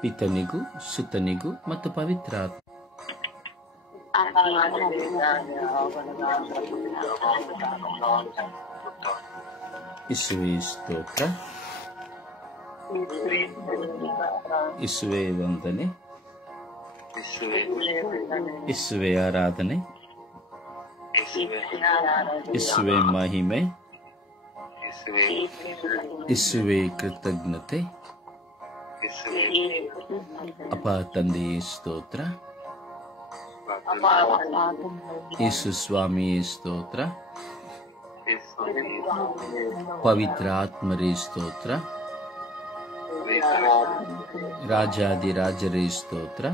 ಪಿತನಿಗೂ ಸುತನಿಗೂ ಮತ್ತು ಪವಿತ್ರಾತ್ಮ ಯೇಸುವೇ ಸ್ತೋತ್ರ, ಯೇಸುವೇ ವಂದನೆ, ಯೇಸುವೇ ಆರಾಧನೆ, ಯೇಸುವೇ ಮಹಿಮೆ, ಯೇಸುವೇ ಕೃತಜ್ಞತೆ. ಅಪ್ಪ ತಂದೆಯೇ ಸ್ತೋತ್ರ, ಯೇಸು ಸ್ವಾಮಿಯೇ ಸ್ತೋತ್ರ, ಪವಿತ್ರ ಆತ್ಮರೇ ಸ್ತೋತ್ರ, ರಾಜಾದಿರಾಜರೇ ಸ್ತೋತ್ರ,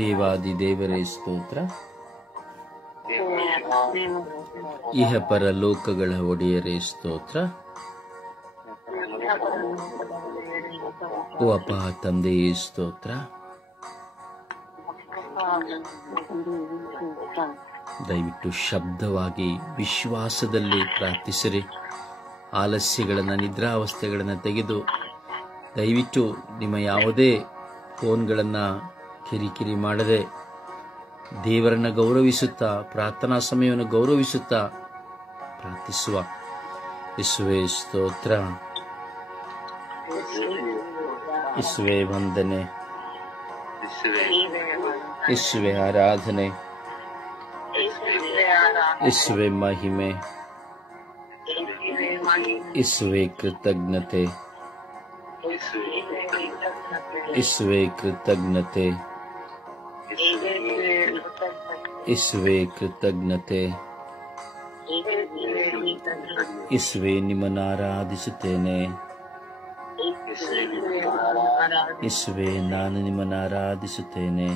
ದೇವಾದಿದೇವರೇ ಸ್ತೋತ್ರ, ಇಹ ಪರಲೋಕಗಳ ಒಡೆಯರೇ ಸ್ತೋತ್ರ. ಓ ಅಪ್ಪ ತಂದೆಯೇ ಸ್ತೋತ್ರ. ದಯವಿಟ್ಟು ಶಬ್ದವಾಗಿ ವಿಶ್ವಾಸದಲ್ಲಿ ಪ್ರಾರ್ಥಿಸಿರಿ. ಆಲಸ್ಯಗಳನ್ನು, ನಿದ್ರಾವಸ್ಥೆಗಳನ್ನು ತೆಗೆದು ದಯವಿಟ್ಟು ನಿಮ್ಮ ಯಾವುದೇ ಫೋನ್ಗಳನ್ನು ಕಿರಿಕಿರಿ ಮಾಡದೆ ದೇವರನ್ನು ಗೌರವಿಸುತ್ತಾ, ಪ್ರಾರ್ಥನಾ ಸಮಯವನ್ನು ಗೌರವಿಸುತ್ತಾ ಪ್ರಾರ್ಥಿಸುವ. ಯೇಸುವೇ ಸ್ತೋತ್ರ, ಯೇಸುವೇ ವಂದನೆ, ಯೇಸುವೇ ಆರಾಧನೆ, ಯೇಸುವೇ ಮಹಿಮೆ, ಯೇಸುವೇ ಕೃತಜ್ಞತೆ, ಯೇಸುವೇ ಕೃತಜ್ಞತೆ, ಯೇಸುವೇ ಕೃತಜ್ಞತೆ. ಯೇಸುವೇ ನಿಮ್ಮನ್ನು ಆರಾಧಿಸುತ್ತೇನೆ. ಯೇಸುವೇ ನಾನು ನಿಮ್ಮನ್ನು ಆರಾಧಿಸುತ್ತೇನೆ.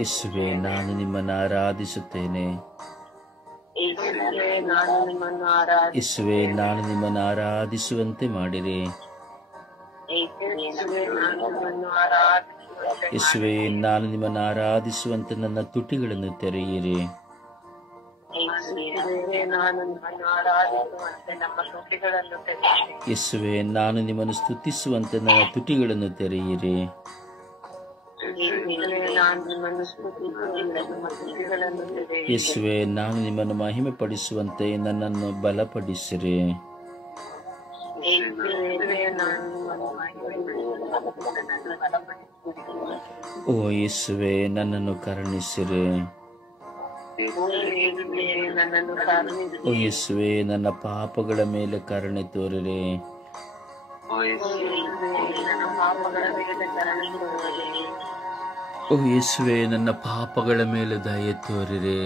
ಯೇಸುವೇ ನಾನು ನಿಮ್ಮನ್ನು ಆರಾಧಿಸುತ್ತೇನೆ. ಯೇಸುವೇ ನಾನು ನಿಮ್ಮನ್ನು ಆರಾಧಿಸುವಂತೆ ಮಾಡಿರಿ. ಯೇಸುವೇ ನಾನು ನಿಮ್ಮನ್ನು ಆರಾಧಿಸುವಂತೆ ನನ್ನ ತುಟಿಗಳನ್ನು ತೆರೆಯಿರಿ. ಯೇಸುವೇ ನಾನು ನಿಮ್ಮನ್ನು ಸ್ತುತಿಸುವಂತೆ ನನ್ನ ತುಟಿಗಳನ್ನು ತೆರೆಯಿರಿ. ಯೇಸುವೇ ನಾನು ನಿಮ್ಮನ್ನು ಮಹಿಮೆ ಪಡಿಸುವಂತೆ ನನ್ನನ್ನು ಬಲಪಡಿಸಿರಿ. ಓ ಯೇಸುವೇ ನನ್ನನ್ನು ಕರುಣಿಸಿರಿ. ಓ ಯೇಸುವೇ ನನ್ನ ಪಾಪಗಳ ಮೇಲೆ ಕರುಣೆ ತೋರಿರಿ. ಓ ಯೇಸುವೇ ನನ್ನ ಪಾಪಗಳ ಮೇಲೆ ದಯೆ ತೋರಿರಿ.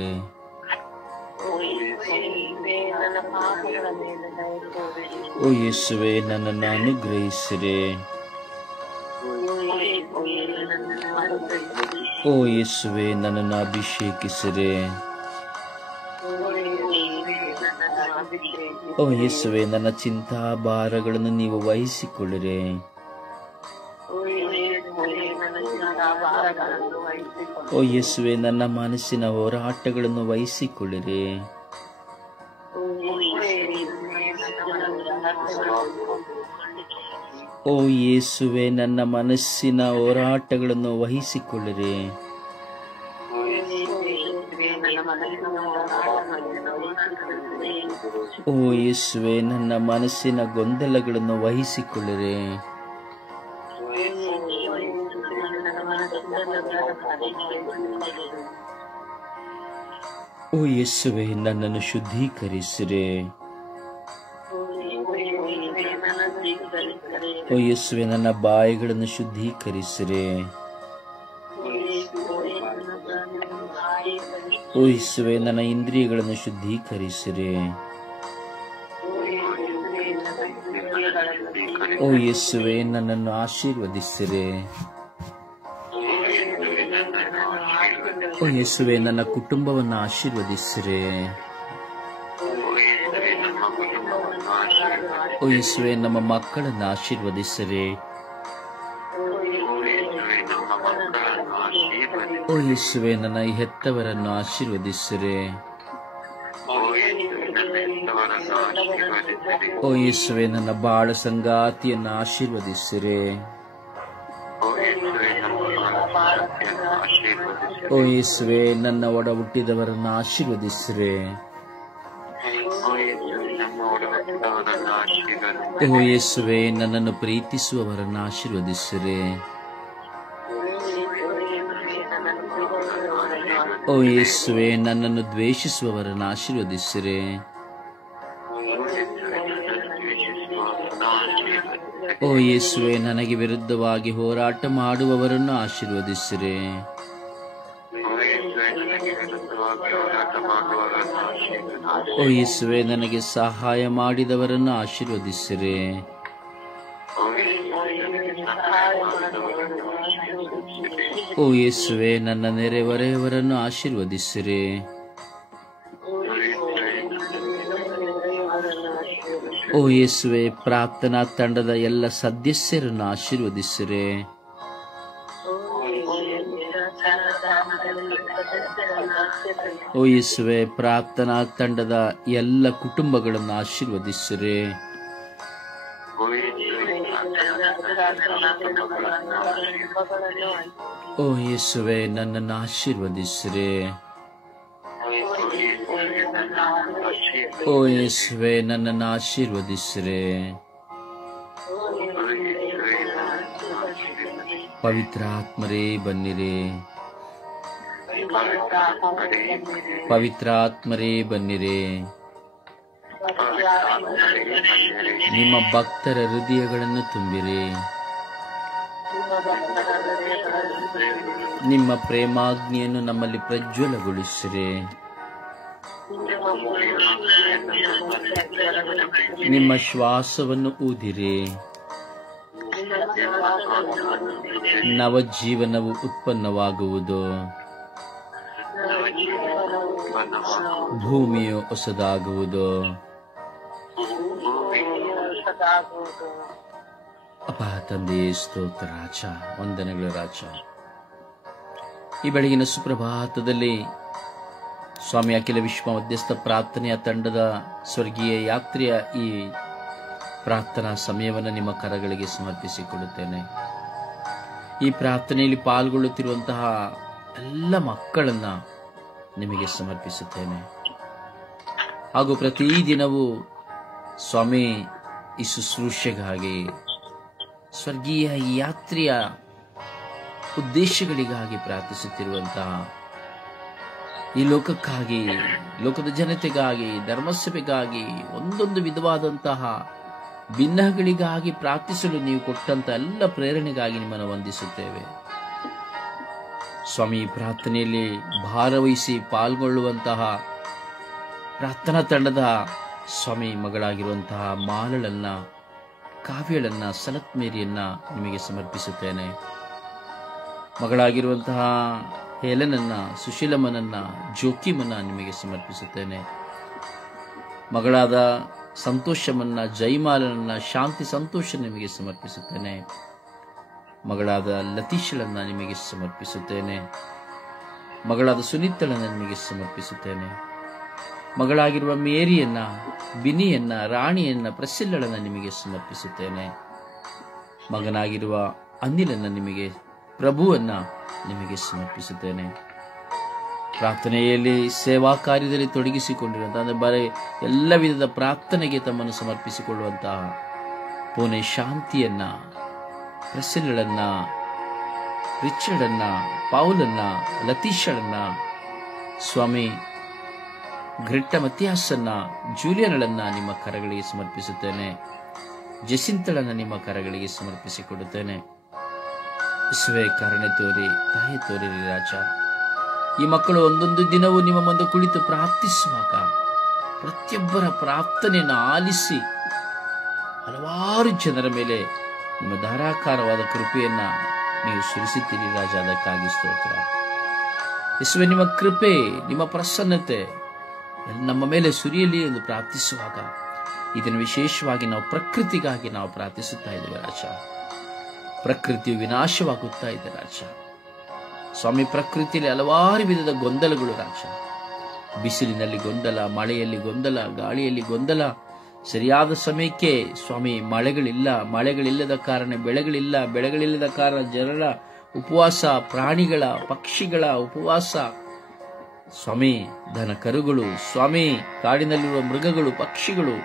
ಓ ಯೇಸುವೇ ನನ್ನನ್ನು ಅನುಗ್ರಹಿಸಿರಿ. ಓ ಯೇಸುವೇ ನನ್ನನ್ನು ಅಭಿಷೇಕಿಸಿರಿ. ಓ ಯೇಸುವೇ ನನ್ನ ಚಿಂತಾಭಾರಗಳನ್ನು ನೀವು ವಹಿಸಿಕೊಳ್ಳಿರಿ. ಓ ಯೇಸುವೇ ನನ್ನ ಮನಸ್ಸಿನ ಹೋರಾಟಗಳನ್ನು ವಹಿಸಿಕೊಳ್ಳಿರಿ. ಓ ಯೇಸುವೇ ನನ್ನ ಮನಸ್ಸಿನ ಹೋರಾಟಗಳನ್ನು ವಹಿಸಿಕೊಳ್ಳಿರಿ. ಓ ಯೇಸುವೇ ನನ್ನ ಮನಸ್ಸಿನ ಗೊಂದಲಗಳನ್ನು ವಹಿಸಿಕೊಳ್ಳಿರಿ. ಓ ಯೇಸುವೇ ನನ್ನನ್ನು ಶುದ್ಧೀಕರಿಸಿರಿ. ಓ ಯೇಸುವೇ ನನ್ನ ಬಾಯಿಗಳನ್ನು ಶುದ್ಧೀಕರಿಸಿರಿ. ಓ ಯೇಸುವೇ ನನ್ನ ಇಂದ್ರಿಯಗಳನ್ನು ಶುದ್ಧೀಕರಿಸಿರಿ. ಓ ಯೇಸುವೇ ನನ್ನನ್ನು ಆಶೀರ್ವದಿಸಿರಿ. ಓ ಯೇಸುವೇ ನನ್ನ ಕುಟುಂಬವನ್ನು ಆಶೀರ್ವದಿಸಿರಿ. ಓ ಯೇಸುವೇ ನಮ್ಮ ಮಕ್ಕಳನ್ನು ಆಶೀರ್ವದಿಸಿರಿ. ಓ ಯೇಸುವೇ ನನ್ನ ಹೆತ್ತವರನ್ನು ಆಶೀರ್ವದಿಸಿರಿ. ಓ ಯೇಸುವೆ, ನನ್ನ ಬಾಳ ಸಂಗಾತಿಯನ್ನು ಆಶೀರ್ವದಿಸಿರೆ. ಓ ಯೇಸುವೆ, ನನ್ನ ಒಡ ಹುಟ್ಟಿದವರನ್ನು ಆಶೀರ್ವದಿಸಿರೆ. ಓ ಯೇಸುವೆ, ನನ್ನನ್ನು ಪ್ರೀತಿಸುವವರನ್ನು ಆಶೀರ್ವದಿಸಿರೆ. ಓ ಯೇಸುವೆ, ನನ್ನನ್ನು ದ್ವೇಷಿಸುವವರನ್ನು ಆಶೀರ್ವದಿಸಿರೆ. ಓ ಯೇಸುವೆ, ನನಗೆ ವಿರುದ್ಧವಾಗಿ ಹೋರಾಟ ಮಾಡುವವರನ್ನು ಆಶೀರ್ವದಿಸಿರೆ. ಓ ಯೇಸುವೆ, ನನಗೆ ಸಹಾಯ ಮಾಡಿದವರನ್ನು ಆಶೀರ್ವದಿಸಿರೆ. ಓ ಯೇಸುವೆ, ನನ್ನ ನೆರೆಹೊರೆಯವರನ್ನು ಆಶೀರ್ವದಿಸಿರೆ. ಓ ಯೇಸುವೆ, ಪ್ರಾರ್ಥನಾ ತಂಡದ ಎಲ್ಲ ಸದಸ್ಯರನ್ನು ಆಶೀರ್ವದಿಸಿರೆ. ಓ ಯೇಸುವೆ, ಪ್ರಾರ್ಥನಾ ತಂಡದ ಎಲ್ಲ ಕುಟುಂಬಗಳನ್ನು ಆಶೀರ್ವದಿಸಿರೆ. ಓ ಯೇಸುವೆ, ನನ್ನನ್ನು ಆಶೀರ್ವದಿಸಿರೆ. ಓ ಯೇಸುವೆ, ನನ್ನನ್ನು ಆಶೀರ್ವದಿಸಿರೆ. ಪವಿತ್ರಾತ್ಮರೇ ಬನ್ನಿರಿ, ಪವಿತ್ರಾತ್ಮರೇ ಬನ್ನಿರಿ. ನಿಮ್ಮ ಭಕ್ತರ ಹೃದಯಗಳನ್ನು ತುಂಬಿರಿ. ನಿಮ್ಮ ಪ್ರೇಮಾಗ್ನಿಯನ್ನು ನಮ್ಮಲ್ಲಿ ಪ್ರಜ್ವಲಗೊಳಿಸಿರಿ. ನಿಮ್ಮ ಶ್ವಾಸವನ್ನು ಊದಿರಿ. ನವಜೀವನವು ಉತ್ಪನ್ನವಾಗುವುದು. ಭೂಮಿಯು ಹೊಸದಾಗುವುದು. ಅಪ್ಪ ತಂದೆ, ಸ್ತೋತ್ರ ರಾಜ, ವಂದನೆಗಳು ರಾಜ. ಈ ಬೆಳಗಿನ ಸುಪ್ರಭಾತದಲ್ಲಿ ಸ್ವಾಮಿ, ಅಖಿಲ ವಿಶ್ವ ಮಧ್ಯಸ್ಥ ಪ್ರಾರ್ಥನೆಯ ತಂಡದ ಸ್ವರ್ಗೀಯ ಯಾತ್ರೆಯ ಈ ಪ್ರಾರ್ಥನಾ ಸಮಯವನ್ನು ನಿಮ್ಮ ಕರಗಳಿಗೆ ಸಮರ್ಪಿಸಿಕೊಡುತ್ತೇನೆ. ಈ ಪ್ರಾರ್ಥನೆಯಲ್ಲಿ ಪಾಲ್ಗೊಳ್ಳುತ್ತಿರುವಂತಹ ಎಲ್ಲ ಮಕ್ಕಳನ್ನ ನಿಮಗೆ ಸಮರ್ಪಿಸುತ್ತೇನೆ. ಹಾಗೂ ಪ್ರತಿದಿನವೂ ಸ್ವಾಮಿ, ಈ ಶುಶ್ರೂಷೆಗಾಗಿ, ಸ್ವರ್ಗೀಯ ಯಾತ್ರೆಯ ಉದ್ದೇಶಗಳಿಗಾಗಿ ಪ್ರಾರ್ಥಿಸುತ್ತಿರುವಂತಹ ಈ ಲೋಕಕ್ಕಾಗಿ, ಲೋಕದ ಜನತೆಗಾಗಿ, ಧರ್ಮಸಭೆಗಾಗಿ, ಒಂದೊಂದು ವಿಧವಾದಂತಹ ಭಿನ್ನಗಳಿಗಾಗಿ ಪ್ರಾರ್ಥಿಸಲು ನೀವು ಕೊಟ್ಟಂತ ಎಲ್ಲ ಪ್ರೇರಣೆಗಾಗಿ ನಿಮ್ಮನ್ನು ವಂದಿಸುತ್ತೇವೆ ಸ್ವಾಮಿ. ಪ್ರಾರ್ಥನೆಯಲ್ಲಿ ಭಾರವಹಿಸಿ ಪಾಲ್ಗೊಳ್ಳುವಂತಹ ಪ್ರಾರ್ಥನಾ ತಂಡದ ಸ್ವಾಮಿ ಮಗಳಾಗಿರುವಂತಹ ಮಾಲಳನ್ನ, ಕಾವ್ಯಳನ್ನ, ಸನತ್ ಮೇರಿಯನ್ನ ನಿಮಗೆ ಸಮರ್ಪಿಸುತ್ತೇನೆ. ಮಗಳಾಗಿರುವಂತಹ ಹೇಲನನ್ನ, ಸುಶೀಲಮ್ಮನನ್ನ, ಜೋಕಿಮನ್ನ ನಿಮಗೆ ಸಮರ್ಪಿಸುತ್ತೇನೆ. ಮಗಳಾದ ಸಂತೋಷಮನ್ನ, ಜೈಮಾಲನನ್ನ, ಶಾಂತಿ ಸಂತೋಷ ನಿಮಗೆ ಸಮರ್ಪಿಸುತ್ತೇನೆ. ಮಗಳಾದ ಲತೀಶಳನ್ನ ನಿಮಗೆ ಸಮರ್ಪಿಸುತ್ತೇನೆ. ಮಗಳಾದ ಸುನೀತಳನ್ನ ನಿಮಗೆ ಸಮರ್ಪಿಸುತ್ತೇನೆ. ಮಗಳಾಗಿರುವ ಮೇರಿಯನ್ನ, ಬಿನಿಯನ್ನ, ರಾಣಿಯನ್ನ, ಪ್ರಸಿಲ್ಲಳನ್ನ ನಿಮಗೆ ಸಮರ್ಪಿಸುತ್ತೇನೆ. ಮಗನಾಗಿರುವ ಅನಿಲನ್ನ ನಿಮಗೆ, ಪ್ರಭುವನ್ನ ನಿಮಗೆ ಸಮರ್ಪಿಸುತ್ತೇನೆ. ಪ್ರಾರ್ಥನೆಯಲ್ಲಿ ಸೇವಾ ಕಾರ್ಯದಲ್ಲಿ ತೊಡಗಿಸಿಕೊಂಡಿರುವಂತಹ, ಅಂದರೆ ಬರೀ ಎಲ್ಲ ವಿಧದ ಪ್ರಾರ್ಥನೆಗೆ ತಮ್ಮನ್ನು ಸಮರ್ಪಿಸಿಕೊಳ್ಳುವಂತಹ ಪೂನೆ ಶಾಂತಿಯನ್ನ, ಪ್ರಸಿಲ್ಲಳನ್ನ, ರಿಚರ್ಡನ್ನ, ಪೌಲನ್ನ, ಲತೀಶಳನ್ನ, ಸ್ವಾಮಿ ಗ್ರಿಟ್ಟ ಮತ್ಯಾಸನ್ನ, ಜೂಲಿಯನಳನ್ನ ನಿಮ್ಮ ಕರಗಳಿಗೆ ಸಮರ್ಪಿಸುತ್ತೇನೆ. ಜಸಿಂತಳನ್ನ ನಿಮ್ಮ ಕರಗಳಿಗೆ ಸಮರ್ಪಿಸಿಕೊಡುತ್ತೇನೆ. ಯೇಸುವೇ, ಕರುಣೆ ತೋರಿ, ದಯೆ ತೋರಿರಿ ರಾಜ. ಈ ಮಕ್ಕಳು ಒಂದೊಂದು ದಿನವೂ ನಿಮ್ಮ ಮುಂದೆ ಕುಳಿತು ಪ್ರಾರ್ಥಿಸುವಾಗ ಪ್ರತಿಯೊಬ್ಬರ ಪ್ರಾರ್ಥನೆಯನ್ನು ಆಲಿಸಿ ಹಲವಾರು ಜನರ ಮೇಲೆ ನಿಮ್ಮ ಧಾರಾಕಾರವಾದ ಕೃಪೆಯನ್ನ ನೀವು ಸುರಿಸುತ್ತೀರಿ ರಾಜ. ಅದಕ್ಕಾಗಿ ಸ್ತೋತ್ರ ಯೇಸುವೇ. ನಿಮ್ಮ ಕೃಪೆ, ನಿಮ್ಮ ಪ್ರಸನ್ನತೆ ನಮ್ಮ ಮೇಲೆ ಸುರಿಯಲಿ ಎಂದು ಪ್ರಾರ್ಥಿಸುವಾಗ ಇದನ್ನು ವಿಶೇಷವಾಗಿ ನಾವು ಪ್ರಕೃತಿಗಾಗಿ ನಾವು ಪ್ರಾರ್ಥಿಸುತ್ತಾ ಇದ್ದೇವೆ ರಾಜ. ಪ್ರಕೃತಿಯು ವಿನಾಶವಾಗುತ್ತಾ ಇದೆ ರಾಜ. ಸ್ವಾಮಿ, ಪ್ರಕೃತಿಯಲ್ಲಿ ಹಲವಾರು ವಿಧದ ಗೊಂದಲಗಳು ರಾಜ. ಬಿಸಿಲಿನಲ್ಲಿ ಗೊಂದಲ, ಮಳೆಯಲ್ಲಿ ಗೊಂದಲ, ಗಾಳಿಯಲ್ಲಿ ಗೊಂದಲ, ಸರಿಯಾದ ಸಮಯಕ್ಕೆ ಸ್ವಾಮಿ ಮಳೆಗಳಿಲ್ಲದ ಕಾರಣ ಬೆಳೆಗಳಿಲ್ಲದ ಕಾರಣ ಜನರ ಉಪವಾಸ, ಪ್ರಾಣಿಗಳ ಪಕ್ಷಿಗಳ ಉಪವಾಸ ಸ್ವಾಮಿ, ದನ ಕರುಗಳು ಸ್ವಾಮಿ, ಕಾಡಿನಲ್ಲಿರುವ ಮೃಗಗಳು ಪಕ್ಷಿಗಳು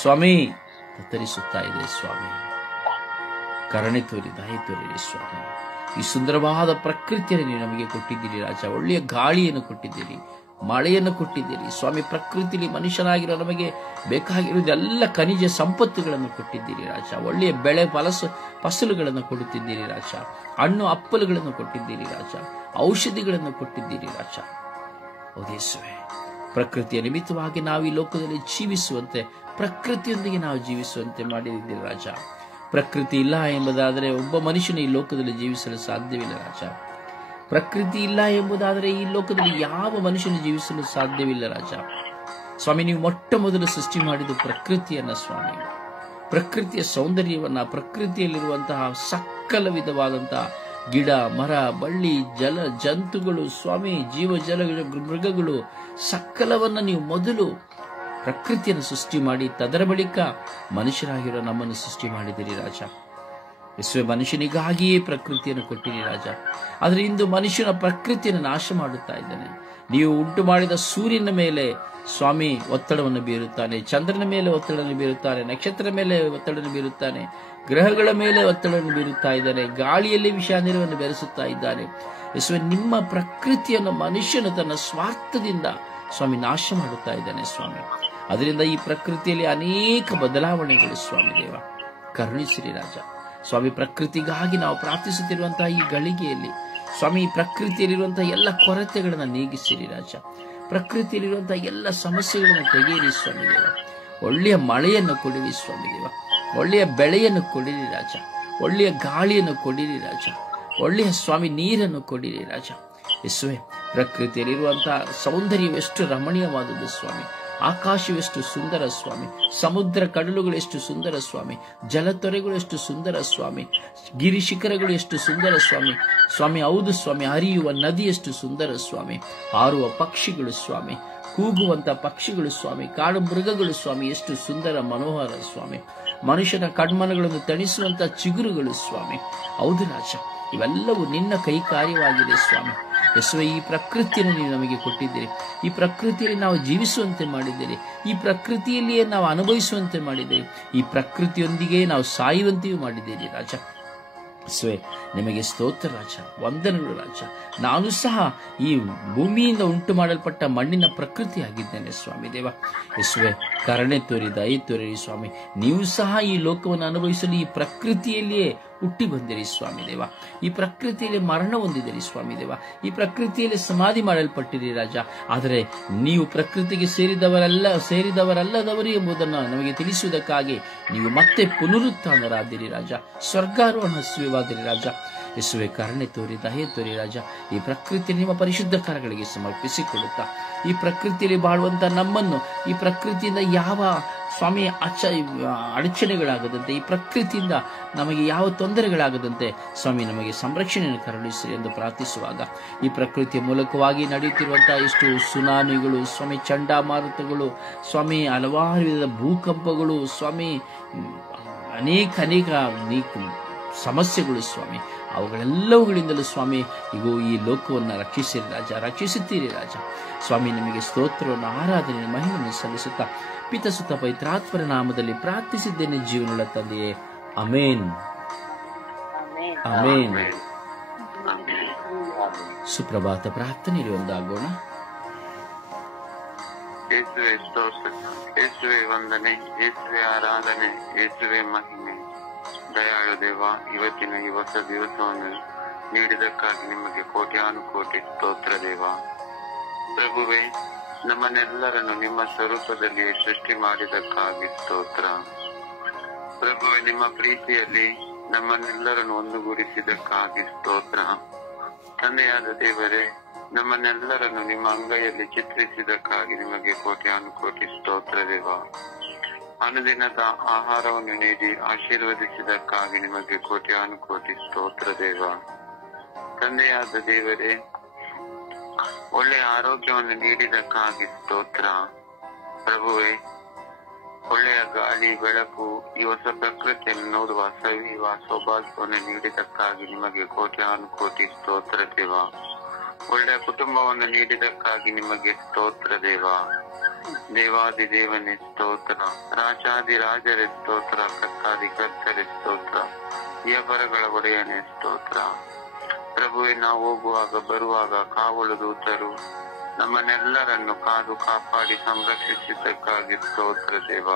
ಸ್ವಾಮಿ ತತ್ತರಿಸುತ್ತಾ ಇದೆ ಸ್ವಾಮಿ. ಕರುಣೆ ತೋರಿ ದಯೆ ತೋರಿ ಸ್ವಾಮಿ. ಈ ಸುಂದರವಾದ ಪ್ರಕೃತಿಯನ್ನು ನೀವು ನಮಗೆ ಕೊಟ್ಟಿದ್ದೀರಿ ರಾಜ. ಒಳ್ಳೆಯ ಗಾಳಿಯನ್ನು ಕೊಟ್ಟಿದ್ದೀರಿ, ಮಳೆಯನ್ನು ಕೊಟ್ಟಿದ್ದೀರಿ ಸ್ವಾಮಿ. ಪ್ರಕೃತಿಯಲ್ಲಿ ಮನುಷ್ಯನಾಗಿರೋ ನಮಗೆ ಬೇಕಾಗಿರುವುದೆಲ್ಲ ಖನಿಜ ಸಂಪತ್ತುಗಳನ್ನು ಕೊಟ್ಟಿದ್ದೀರಿ ರಾಜ. ಒಳ್ಳೆಯ ಬೆಳೆ ಫಸಲುಗಳನ್ನು ಕೊಡುತ್ತಿದ್ದೀರಿ ರಾಜ. ಹಣ್ಣು ಹಪ್ಪಲುಗಳನ್ನು ಕೊಟ್ಟಿದ್ದೀರಿ ರಾಜ. ಔಷಧಿಗಳನ್ನು ಕೊಟ್ಟಿದ್ದೀರಿ ರಾಜ. ಓದೇಸುವೆ, ಪ್ರಕೃತಿಯ ನಿಮಿತ್ತವಾಗಿ ನಾವು ಈ ಲೋಕದಲ್ಲಿ ಜೀವಿಸುವಂತೆ, ಪ್ರಕೃತಿಯೊಂದಿಗೆ ನಾವು ಜೀವಿಸುವಂತೆ ಮಾಡಿದ್ದೀರಿ ರಾಜ. ಪ್ರಕೃತಿ ಇಲ್ಲ ಎಂಬುದಾದರೆ ಒಬ್ಬ ಮನುಷ್ಯನು ಈ ಲೋಕದಲ್ಲಿ ಜೀವಿಸಲು ಸಾಧ್ಯವಿಲ್ಲ ರಾಜ. ಪ್ರಕೃತಿ ಇಲ್ಲ ಎಂಬುದಾದರೆ ಈ ಲೋಕದಲ್ಲಿ ಯಾವ ಮನುಷ್ಯನು ಜೀವಿಸಲು ಸಾಧ್ಯವಿಲ್ಲ ರಾಜ. ಸ್ವಾಮಿ, ನೀವು ಮೊಟ್ಟ ಮೊದಲು ಸೃಷ್ಟಿ ಮಾಡಿದ ಪ್ರಕೃತಿಯನ್ನ ಸ್ವಾಮಿ, ಪ್ರಕೃತಿಯ ಸೌಂದರ್ಯವನ್ನ, ಪ್ರಕೃತಿಯಲ್ಲಿರುವಂತಹ ಸಕಲ ವಿಧವಾದಂತಹ ಗಿಡ ಮರ ಬಳ್ಳಿ ಜಂತುಗಳು ಸ್ವಾಮಿ, ಜೀವಜಲ ಮೃಗಗಳು ಸಕಲವನ್ನ ನೀವು ಮೊದಲು ಪ್ರಕೃತಿಯನ್ನು ಸೃಷ್ಟಿ ಮಾಡಿ ತದರ ಬಳಿಕ ಮನುಷ್ಯರಾಗಿರೋ ನಮ್ಮನ್ನು ಸೃಷ್ಟಿ ಮಾಡಿದಿರಿ ರಾಜ. ಮನುಷ್ಯನಿಗಾಗಿಯೇ ಪ್ರಕೃತಿಯನ್ನು ಕೊಟ್ಟಿರಿ ರಾಜ. ಆದರೆ ಇಂದು ಮನುಷ್ಯನ ಪ್ರಕೃತಿಯನ್ನು ನಾಶ ಮಾಡುತ್ತಾ ಇದ್ದಾನೆ. ನೀವು ಉಂಟು ಮಾಡಿದ ಸೂರ್ಯನ ಮೇಲೆ ಸ್ವಾಮಿ ಒತ್ತಡವನ್ನು ಬೀರುತ್ತಾನೆ, ಚಂದ್ರನ ಮೇಲೆ ಒತ್ತಡವನ್ನು ಬೀರುತ್ತಾನೆ, ನಕ್ಷತ್ರ ಮೇಲೆ ಒತ್ತಡವನ್ನು ಬೀರುತ್ತಾನೆ, ಗ್ರಹಗಳ ಮೇಲೆ ಒತ್ತಡವನ್ನು ಬೀರುತ್ತಾ ಇದ್ದಾನೆ, ಗಾಳಿಯಲ್ಲಿ ವಿಷಾನಿರವನ್ನು ಬೆರೆಸುತ್ತಾ ಇದ್ದಾನೆ. ನಿಮ್ಮ ಪ್ರಕೃತಿಯನ್ನು ಮನುಷ್ಯನು ತನ್ನ ಸ್ವಾರ್ಥದಿಂದ ಸ್ವಾಮಿ ನಾಶ ಮಾಡುತ್ತಾ ಇದ್ದಾನೆ ಸ್ವಾಮಿ. ಅದರಿಂದ ಈ ಪ್ರಕೃತಿಯಲ್ಲಿ ಅನೇಕ ಬದಲಾವಣೆಗಳು ಸ್ವಾಮಿ ದೇವ, ಕರುಣಿಸಿರಿ ರಾಜ. ಸ್ವಾಮಿ, ಪ್ರಕೃತಿಗಾಗಿ ನಾವು ಪ್ರಾರ್ಥಿಸುತ್ತಿರುವಂತಹ ಈ ಗಳಿಗೆಯಲ್ಲಿ ಸ್ವಾಮಿ, ಪ್ರಕೃತಿಯಲ್ಲಿರುವಂತಹ ಎಲ್ಲ ಕೊರತೆಗಳನ್ನು ನೀಗಿಸಿರಿ ರಾಜ. ಪ್ರಕೃತಿಯಲ್ಲಿರುವಂತಹ ಎಲ್ಲ ಸಮಸ್ಯೆಗಳನ್ನು ತೆಗೆಯಿರಿ ಸ್ವಾಮಿ ದೇವ. ಒಳ್ಳೆಯ ಮಳೆಯನ್ನು ಕೊಡಿರಿ ಸ್ವಾಮಿ ದೇವ. ಒಳ್ಳೆಯ ಬೆಳೆಯನ್ನು ಕೊಡಿರಿ ರಾಜ. ಒಳ್ಳೆಯ ಗಾಳಿಯನ್ನು ಕೊಡಿರಿ ರಾಜ. ಒಳ್ಳೆಯ ಸ್ವಾಮಿ ನೀರನ್ನು ಕೊಡಿರಿ ರಾಜ. ಯೇಸುವೆ, ಪ್ರಕೃತಿಯಲ್ಲಿರುವಂತಹ ಸೌಂದರ್ಯವೆಷ್ಟು ರಮಣೀಯವಾದದ್ದು ಸ್ವಾಮಿ. ಆಕಾಶವೆಷ್ಟು ಸುಂದರ ಸ್ವಾಮಿ, ಸಮುದ್ರ ಕಡಲುಗಳು ಎಷ್ಟು ಸುಂದರ ಸ್ವಾಮಿ, ಜಲತೊರೆಗಳು ಎಷ್ಟು ಸುಂದರ ಸ್ವಾಮಿ, ಗಿರಿ ಶಿಖರಗಳು ಎಷ್ಟು ಸುಂದರ ಸ್ವಾಮಿ. ಸ್ವಾಮಿ, ಹೌದು ಸ್ವಾಮಿ, ಹರಿಯುವ ನದಿ ಎಷ್ಟು ಸುಂದರ ಸ್ವಾಮಿ, ಹಾರುವ ಪಕ್ಷಿಗಳು ಸ್ವಾಮಿ, ಕೂಗುವಂತ ಪಕ್ಷಿಗಳು ಸ್ವಾಮಿ, ಕಾಡು ಮೃಗಗಳು ಸ್ವಾಮಿ ಎಷ್ಟು ಸುಂದರ ಮನೋಹರ ಸ್ವಾಮಿ, ಮನುಷ್ಯನ ಕಣ್ಮನಗಳನ್ನು ತಣಿಸುವಂತ ಚಿಗುರುಗಳು ಸ್ವಾಮಿ. ಹೌದು ರಾಜ, ಇವೆಲ್ಲವೂ ನಿನ್ನ ಕೈ ಕಾರ್ಯವಾಗಿದೆ ಸ್ವಾಮಿ. ಯೇಸುವೆ, ಈ ಪ್ರಕೃತಿಯನ್ನು ನೀವು ನಮಗೆ ಕೊಟ್ಟಿದ್ದೀರಿ. ಈ ಪ್ರಕೃತಿಯಲ್ಲಿ ನಾವು ಜೀವಿಸುವಂತೆ ಮಾಡಿದ್ದೀರಿ. ಈ ಪ್ರಕೃತಿಯಲ್ಲಿಯೇ ನಾವು ಅನುಭವಿಸುವಂತೆ ಮಾಡಿದ್ದೀರಿ. ಈ ಪ್ರಕೃತಿಯೊಂದಿಗೆ ನಾವು ಸಾಯುವಂತೆಯೂ ಮಾಡಿದ್ದೀರಿ ರಾಜ. ಯೇಸುವೆ, ನಿಮಗೆ ಸ್ತೋತ್ರ ರಾಜ, ವಂದನೆಗಳು ರಾಜ. ನಾನು ಸಹ ಈ ಭೂಮಿಯಿಂದ ಉಂಟು ಮಾಡಲ್ಪಟ್ಟ ಮಣ್ಣಿನ ಪ್ರಕೃತಿ ಆಗಿದ್ದೇನೆ ಸ್ವಾಮಿ ದೇವ. ಯೇಸುವೆ, ಕರುಣೆ ತೋರಿ ದಯೆ ತೋರಿ ಸ್ವಾಮಿ. ನೀವು ಸಹ ಈ ಲೋಕವನ್ನು ಅನುಭವಿಸಲು ಈ ಪ್ರಕೃತಿಯಲ್ಲಿಯೇ ಹುಟ್ಟಿ ಬಂದಿರಿ ಸ್ವಾಮಿ ದೇವ. ಈ ಪ್ರಕೃತಿಯಲ್ಲಿ ಮರಣ ಹೊಂದಿದಿರಿ ಸ್ವಾಮಿ ದೇವ. ಈ ಪ್ರಕೃತಿಯಲ್ಲಿ ಸಮಾಧಿ ಮಾಡಲ್ಪಟ್ಟಿರಿ ರಾಜ. ಆದರೆ ನೀವು ಪ್ರಕೃತಿಗೆ ಸೇರಿದವರಲ್ಲದವರು ಎಂಬುದನ್ನು ನಮಗೆ ತಿಳಿಸುವುದಕ್ಕಾಗಿ ನೀವು ಮತ್ತೆ ಪುನರುತ್ಥಾನರಾದಿರಿ ರಾಜ. ಸ್ವರ್ಗಾರೋಹಣವಾದಿರಿ ರಾಜ. ಯೇಸುವೆ, ಕರುಣೆ ತೋರಿ ದಯೆ ತೋರಿ ರಾಜ. ಈ ಪ್ರಕೃತಿ ನಿಮ್ಮ ಪರಿಶುದ್ಧ ಕಾರ್ಯಗಳಿಗೆ ಸಮರ್ಪಿಸಿಕೊಳ್ಳುತ್ತಾ ಈ ಪ್ರಕೃತಿಯಲ್ಲಿ ಬಾಳುವಂತ ನಮ್ಮನ್ನು ಈ ಪ್ರಕೃತಿಯಿಂದ ಯಾವ ಸ್ವಾಮಿ ಅಡಚಣೆಗಳಾಗದಂತೆ, ಈ ಪ್ರಕೃತಿಯಿಂದ ನಮಗೆ ಯಾವ ತೊಂದರೆಗಳಾಗದಂತೆ ಸ್ವಾಮಿ ನಮಗೆ ಸಂರಕ್ಷಣೆಯನ್ನು ಕರುಣಿಸಿರಿ ಎಂದು ಪ್ರಾರ್ಥಿಸುವಾಗ, ಈ ಪ್ರಕೃತಿಯ ಮೂಲಕವಾಗಿ ನಡೆಯುತ್ತಿರುವಂತಹ ಎಷ್ಟು ಸುನಾಮಿಗಳು ಸ್ವಾಮಿ, ಚಂಡಮಾರುತಗಳು ಸ್ವಾಮಿ, ಹಲವಾರು ವಿಧದ ಭೂಕಂಪಗಳು ಸ್ವಾಮಿ, ಅನೇಕ ಸಮಸ್ಯೆಗಳು ಸ್ವಾಮಿ, ಅವುಗಳೆಲ್ಲವುಗಳಿಂದಲೂ ಸ್ವಾಮಿ ಈಗ ಈ ಲೋಕವನ್ನು ರಕ್ಷಿಸಿರಿ ರಾಜ, ರಕ್ಷಿಸುತ್ತೀರಿ ರಾಜ. ಸ್ವಾಮಿ, ನಿಮಗೆ ಸ್ತೋತ್ರವನ್ನು ಆರಾಧನೆ ಮಹಿಮೆಯನ್ನು ಸಲ್ಲಿಸುತ್ತಾ ಪಿತ ಸುತ ಪವಿತ್ರಾತ್ಮರ ನಾಮದಲ್ಲಿ ಪ್ರಾರ್ಥಿಸಿದ್ದೇನೆ ಜೀವನದ ತಂದೆಯೇ, ಅಮೇನ್ ಅಮೇನ್. ಸುಪ್ರಭಾತ ಪ್ರಾರ್ಥನೆಯಲ್ಲಿ ಒಂದಾಗೋಣ. ಯೇಸುವೆ ಸ್ತೋತ್ರ, ಯೇಸುವೆ ವಂದನೆ, ಯೇಸುವೆ ಆರಾಧನೆ, ಯೇಸುವೆ ಮಹಿಮೆ. ದಯಾಳು ದೇವ, ಇವತ್ತಿನ ಈ ಹೊಸ ದಿವಸವನ್ನು ನೀಡಿದಕ್ಕಾಗಿ ನಿಮಗೆ ಕೋಟ್ಯಾನುಕೋಟಿ ಸ್ತೋತ್ರ ದೇವ. ಪ್ರಭುವೆ, ನಮ್ಮನ್ನೆಲ್ಲರನ್ನು ನಿಮ್ಮ ಸ್ವರೂಪದಲ್ಲಿ ಸೃಷ್ಟಿ ಮಾಡಿದಕ್ಕಾಗಿ ಸ್ತೋತ್ರ. ಪ್ರಭುವೆ, ನಿಮ್ಮ ಪ್ರೀತಿಯಲ್ಲಿ ನಮ್ಮನ್ನೆಲ್ಲರನ್ನು ಒಂದುಗೂಡಿಸಿದಕ್ಕಾಗಿ ಸ್ತೋತ್ರ. ತಂದೆಯಾದ ದೇವರೇ, ನಮ್ಮನ್ನೆಲ್ಲರನ್ನು ನಿಮ್ಮ ಅಂಗೈಯಲ್ಲಿ ಚಿತ್ರಿಸಿದಕ್ಕಾಗಿ ನಿಮಗೆ ಕೋಟ್ಯಾನುಕೋಟಿ ಸ್ತೋತ್ರ ದೇವ. ಅನುದಿನದ ಆಹಾರವನ್ನು ನೀಡಿ ಆಶೀರ್ವದಿಸಿದಕ್ಕಾಗಿ ನಿಮಗೆ ಕೋಟ್ಯಾನುಕೋಟಿ ಸ್ತೋತ್ರ ದೇವ. ತಂದೆಯಾದ ದೇವರೇ, ಒಳ್ಳೆಯ ಆರೋಗ್ಯವನ್ನು ನೀಡಿದಕ್ಕಾಗಿ ಸ್ತೋತ್ರ. ಪ್ರಭುವೆ, ಒಳ್ಳೆಯ ಗಾಳಿ, ಬೆಳಕು, ಈ ಹೊಸ ಪ್ರಕೃತಿಯನ್ನು ನೋಡುವ ಸವಿಯುವ ಸೌಭಾಗ್ಯವನ್ನು ನೀಡಿದಕ್ಕಾಗಿ ನಿಮಗೆ ಕೋಟಿ ಸ್ತೋತ್ರ ದೇವ. ಒಳ್ಳೆಯ ಕುಟುಂಬವನ್ನು ನೀಡಿದಕ್ಕಾಗಿ ನಿಮಗೆ ಸ್ತೋತ್ರ ದೇವ. ದೇವಾದಿ ದೇವನೇ ಸ್ತೋತ್ರ, ರಾಜಾದಿ ರಾಜರೇ ಸ್ತೋತ್ರ, ಕರ್ತಾದಿ ಕರ್ತರೇ ಸ್ತೋತ್ರ, ವ್ಯಾಪಾರಗಳ ಒಡೆಯನೇ ಸ್ತೋತ್ರ. ಪ್ರಭುವೆ, ನಾವು ಹೋಗುವಾಗ ಬರುವಾಗ ಕಾವಲು ದೂತರು ನಮ್ಮನ್ನೆಲ್ಲರನ್ನು ಕಾದು ಕಾಪಾಡಿ ಸಂರಕ್ಷಿಸಿದ್ದಕ್ಕಾಗಿ ಸ್ತೋತ್ರ ದೇವ.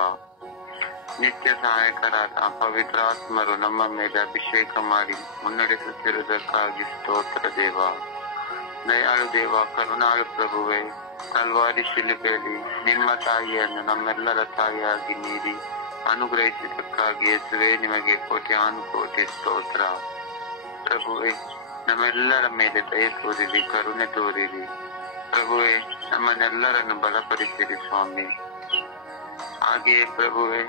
ನಿತ್ಯ ಸಹಾಯಕರಾದ ಪವಿತ್ರಾತ್ಮರು ನಮ್ಮ ಮೇಲೆ ಅಭಿಷೇಕ ಮಾಡಿ ಮುನ್ನಡೆಸುತ್ತಿರುವುದಕ್ಕಾಗಿ ಸ್ತೋತ್ರ ದೇವ. ದಯಾಳು ದೇವ, ಕರುಣಾಳು ಪ್ರಭುವೆ, ಕಲ್ವಾರಿ ಶಿಲುಬೆಯಲ್ಲಿ ನಿಮ್ಮ ತಾಯಿಯನ್ನು ನಮ್ಮೆಲ್ಲರ ತಾಯಿಯಾಗಿ ನೀಡಿ ಅನುಗ್ರಹಿಸಿದ್ದಕ್ಕಾಗಿ ಯೇಸುವೆ ನಿಮಗೆ ಕೋಟಿ ಸ್ತೋತ್ರ. ಪ್ರಭುವೆ, ನಮ್ಮೆಲ್ಲರ ಮೇಲೆ ದಯೆ ತೋರಿರಿ, ಕರುಣೆ ತೋರಿರಿ. ಪ್ರಭುವೆ, ನಮ್ಮನ್ನೆಲ್ಲರನ್ನು ಬಲಪಡಿಸಿರಿ ಸ್ವಾಮಿ. ಹಾಗೆಯೇ ಪ್ರಭುವೆ,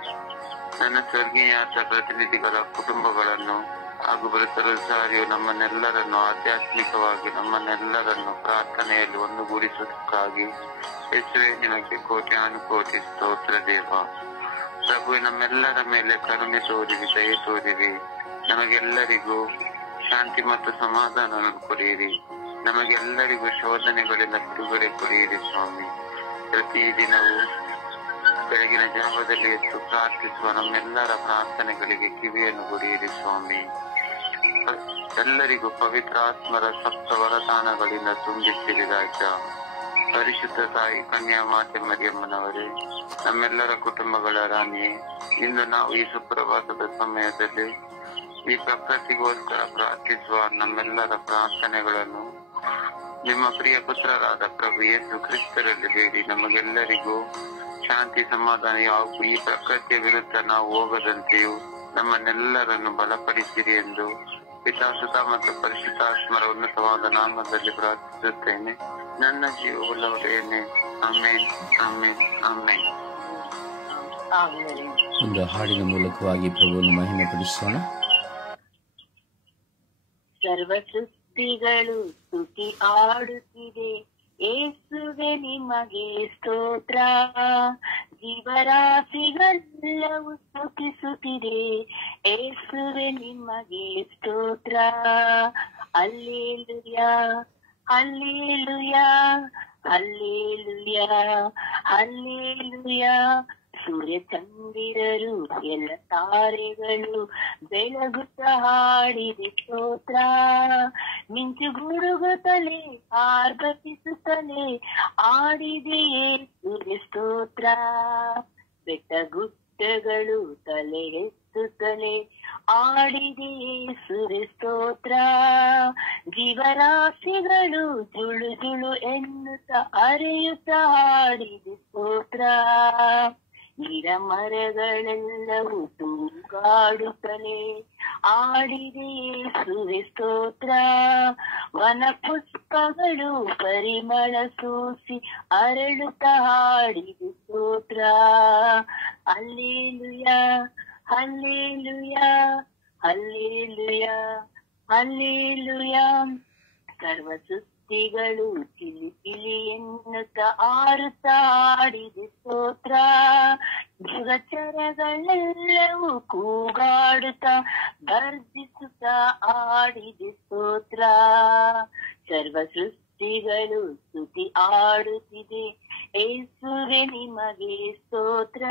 ನನ್ನ ಸ್ವರ್ಗೀಯಾತ ಪ್ರತಿನಿಧಿಗಳ ಕುಟುಂಬಗಳನ್ನು ಹಾಗೂ ಬೃತರುಸಾರಿಯು ನಮ್ಮನ್ನೆಲ್ಲರನ್ನು ಆಧ್ಯಾತ್ಮಿಕವಾಗಿ ನಮ್ಮನ್ನೆಲ್ಲರನ್ನು ಪ್ರಾರ್ಥನೆಯಲ್ಲಿ ಒಂದುಗೂಡಿಸುವುದಕ್ಕಾಗಿ ಯೇಸುವೆ ನಿಮಗೆ ಕೋಟಿ ಸ್ತೋತ್ರ ದೇವ. ಪ್ರಭುವೆ, ನಮ್ಮೆಲ್ಲರ ಮೇಲೆ ಕರುಣೆ ತೋರಿರಿ, ದಯೆ ತೋರಿರಿ. ನಮಗೆಲ್ಲರಿಗೂ ಶಾಂತಿ ಮತ್ತು ಸಮಾಧಾನ ಕೊಡಿರಿ. ನಮಗೆಲ್ಲರಿಗೂ ಶೋಧನೆಗಳಿಂದ ಬಿಡುಗಡೆ ಕೊಡಿರಿ ಸ್ವಾಮಿ. ಪ್ರತಿದಿನವೂ ಬೆಳಗಿನ ಜಾವದಲ್ಲಿ ಎದ್ದು ಪ್ರಾರ್ಥಿಸುವ ನಮ್ಮೆಲ್ಲರ ಪ್ರಾರ್ಥನೆಗಳಿಗೆ ಕಿವಿಯನ್ನು ಕೊಡಿರಿ ಸ್ವಾಮಿ. ಎಲ್ಲರಿಗೂ ಪವಿತ್ರಾತ್ಮರ ಸಪ್ತ ವರದಾನಗಳಿಂದ ತುಂಬಿಸಿರಿ ರಾಜ. ಪರಿಶುದ್ಧ ತಾಯಿ ಕನ್ಯಾ ಮಾತೆ ಮರಿಯಮ್ಮನವರೇ, ನಮ್ಮೆಲ್ಲರ ಕುಟುಂಬಗಳ ರಾಣಿಯೇ, ಇಂದು ನಾವು ಈ ಸುಪ್ರಭಾತದ ಸಮಯದಲ್ಲಿ ಈ ಪ್ರಕೃತಿಗೋಸ್ಕರ ಪ್ರಾರ್ಥಿಸುವ ನಮ್ಮೆಲ್ಲರ ಪ್ರಾರ್ಥನೆಗಳನ್ನು ನಿಮ್ಮ ಪ್ರಿಯ ಪುತ್ರರಾದ ಪ್ರಭು ಯೇಸು ಕ್ರಿಸ್ತರಲ್ಲಿ ಬೇಡಿ ನಮಗೆಲ್ಲರಿಗೂ ಶಾಂತಿ ಸಮಾಧಾನ ಹಾಗೂ ಈ ಪ್ರಕೃತಿಯ ವಿರುದ್ಧ ನಾವು ಹೋಗದಂತೆಯೂ ನಮ್ಮನ್ನೆಲ್ಲರನ್ನು ಬಲಪಡಿಸಿರಿ ಎಂದು ಪಿತಾಸುತ ಮತ್ತು ಪರಿಶುದ್ಧಾತ್ಮರ ಉನ್ನತವಾದ ನಾಮದಲ್ಲಿ ಪ್ರಾರ್ಥಿಸುತ್ತೇನೆ. ನನ್ನ ಜೀವವುಳ್ಳವರೇನೆ. ಆಮೇನ್, ಆಮೇನ್, ಆಮೇನ್. ಒಂದು ಹಾಡಿನ ಮೂಲಕವಾಗಿ ಪ್ರಭುವನ್ನು ಮಹಿಮೆ ಪಡಿಸೋಣ. ಸರ್ವ ಸೃಷ್ಟಿಗಳು ಸ್ತುತಿ ಆಡುತ್ತಿದೆ, ಯೇಸುವೆ ನಿಮಗೆ ಸ್ತೋತ್ರ. ಜೀವರಾಶಿಗಳೆಲ್ಲವೂ ಸ್ತುತಿಸುತ್ತಿದೆ, ಯೇಸುವೆ ನಿಮಗೆ ಸ್ತೋತ್ರ. Hallelujah, hallelujah, hallelujah, hallelujah. ಸೂರ್ಯ ಚಂದಿರರು ಎಲ್ಲ ತಾರೆಗಳು ಬೆಳಗುತ್ತ ಹಾಡಿದೆ ಸ್ತೋತ್ರ. ಮಿಂಚು ಗುಡುಗುತ್ತಲೇ ಆರ್ಭಟಿಸುತ್ತಲೇ ಆಡಿದೆಯೇ ಸೂರ್ಯ ಸ್ತೋತ್ರ. ಬೆಟ್ಟ ಗುಡ್ಡಗಳು ತಲೆ ಎತ್ತುತ್ತಲೇ ಆಡಿದೆಯೇ ಸೂರ್ಯ ಸ್ತೋತ್ರ. ಜೀವರಾಶಿಗಳು ಜುಳು ಜುಳು ಎನ್ನುತ್ತ ಅರೆಯುತ್ತ ಹಾಡಿದೆ ಸ್ತೋತ್ರ. ಗಿಡ ಮರಗಳೆಲ್ಲವೂ ತೂಗಾಡುತ್ತಲೇ ಆಡಿದೆಯೇ ಸೂರ್ಯ ಸ್ತೋತ್ರ. ವನ ಪುಷ್ಪಗಳು ಪರಿಮಳ ಸೂಸಿ ಅರಳುತ್ತ ಹಾಡಿದೆ ಸ್ತೋತ್ರ. Hallelujah, hallelujah, hallelujah, hallelujah. ಸರ್ವ ಸೃಷ್ಟಿಗಳು ಕಿಲಿ ಕಿಲಿ ಎನ್ನುತ್ತ ಆರುತ್ತ ಆಡಿದೆ ಸ್ತೋತ್ರ. ಜಗಚರಗಳೆಲ್ಲವೂ ಕೂಗಾಡುತ್ತ ಗರ್ಜಿಸುತ್ತ ಆಡಿದೆ ಸ್ತೋತ್ರ. ಸರ್ವ ಸೃಷ್ಟಿಗಳು ಸ್ತುತಿ ಆಡುತ್ತಿದೆ, ಯೇಸುವೆ ನಿಮಗೆ ಸ್ತೋತ್ರ.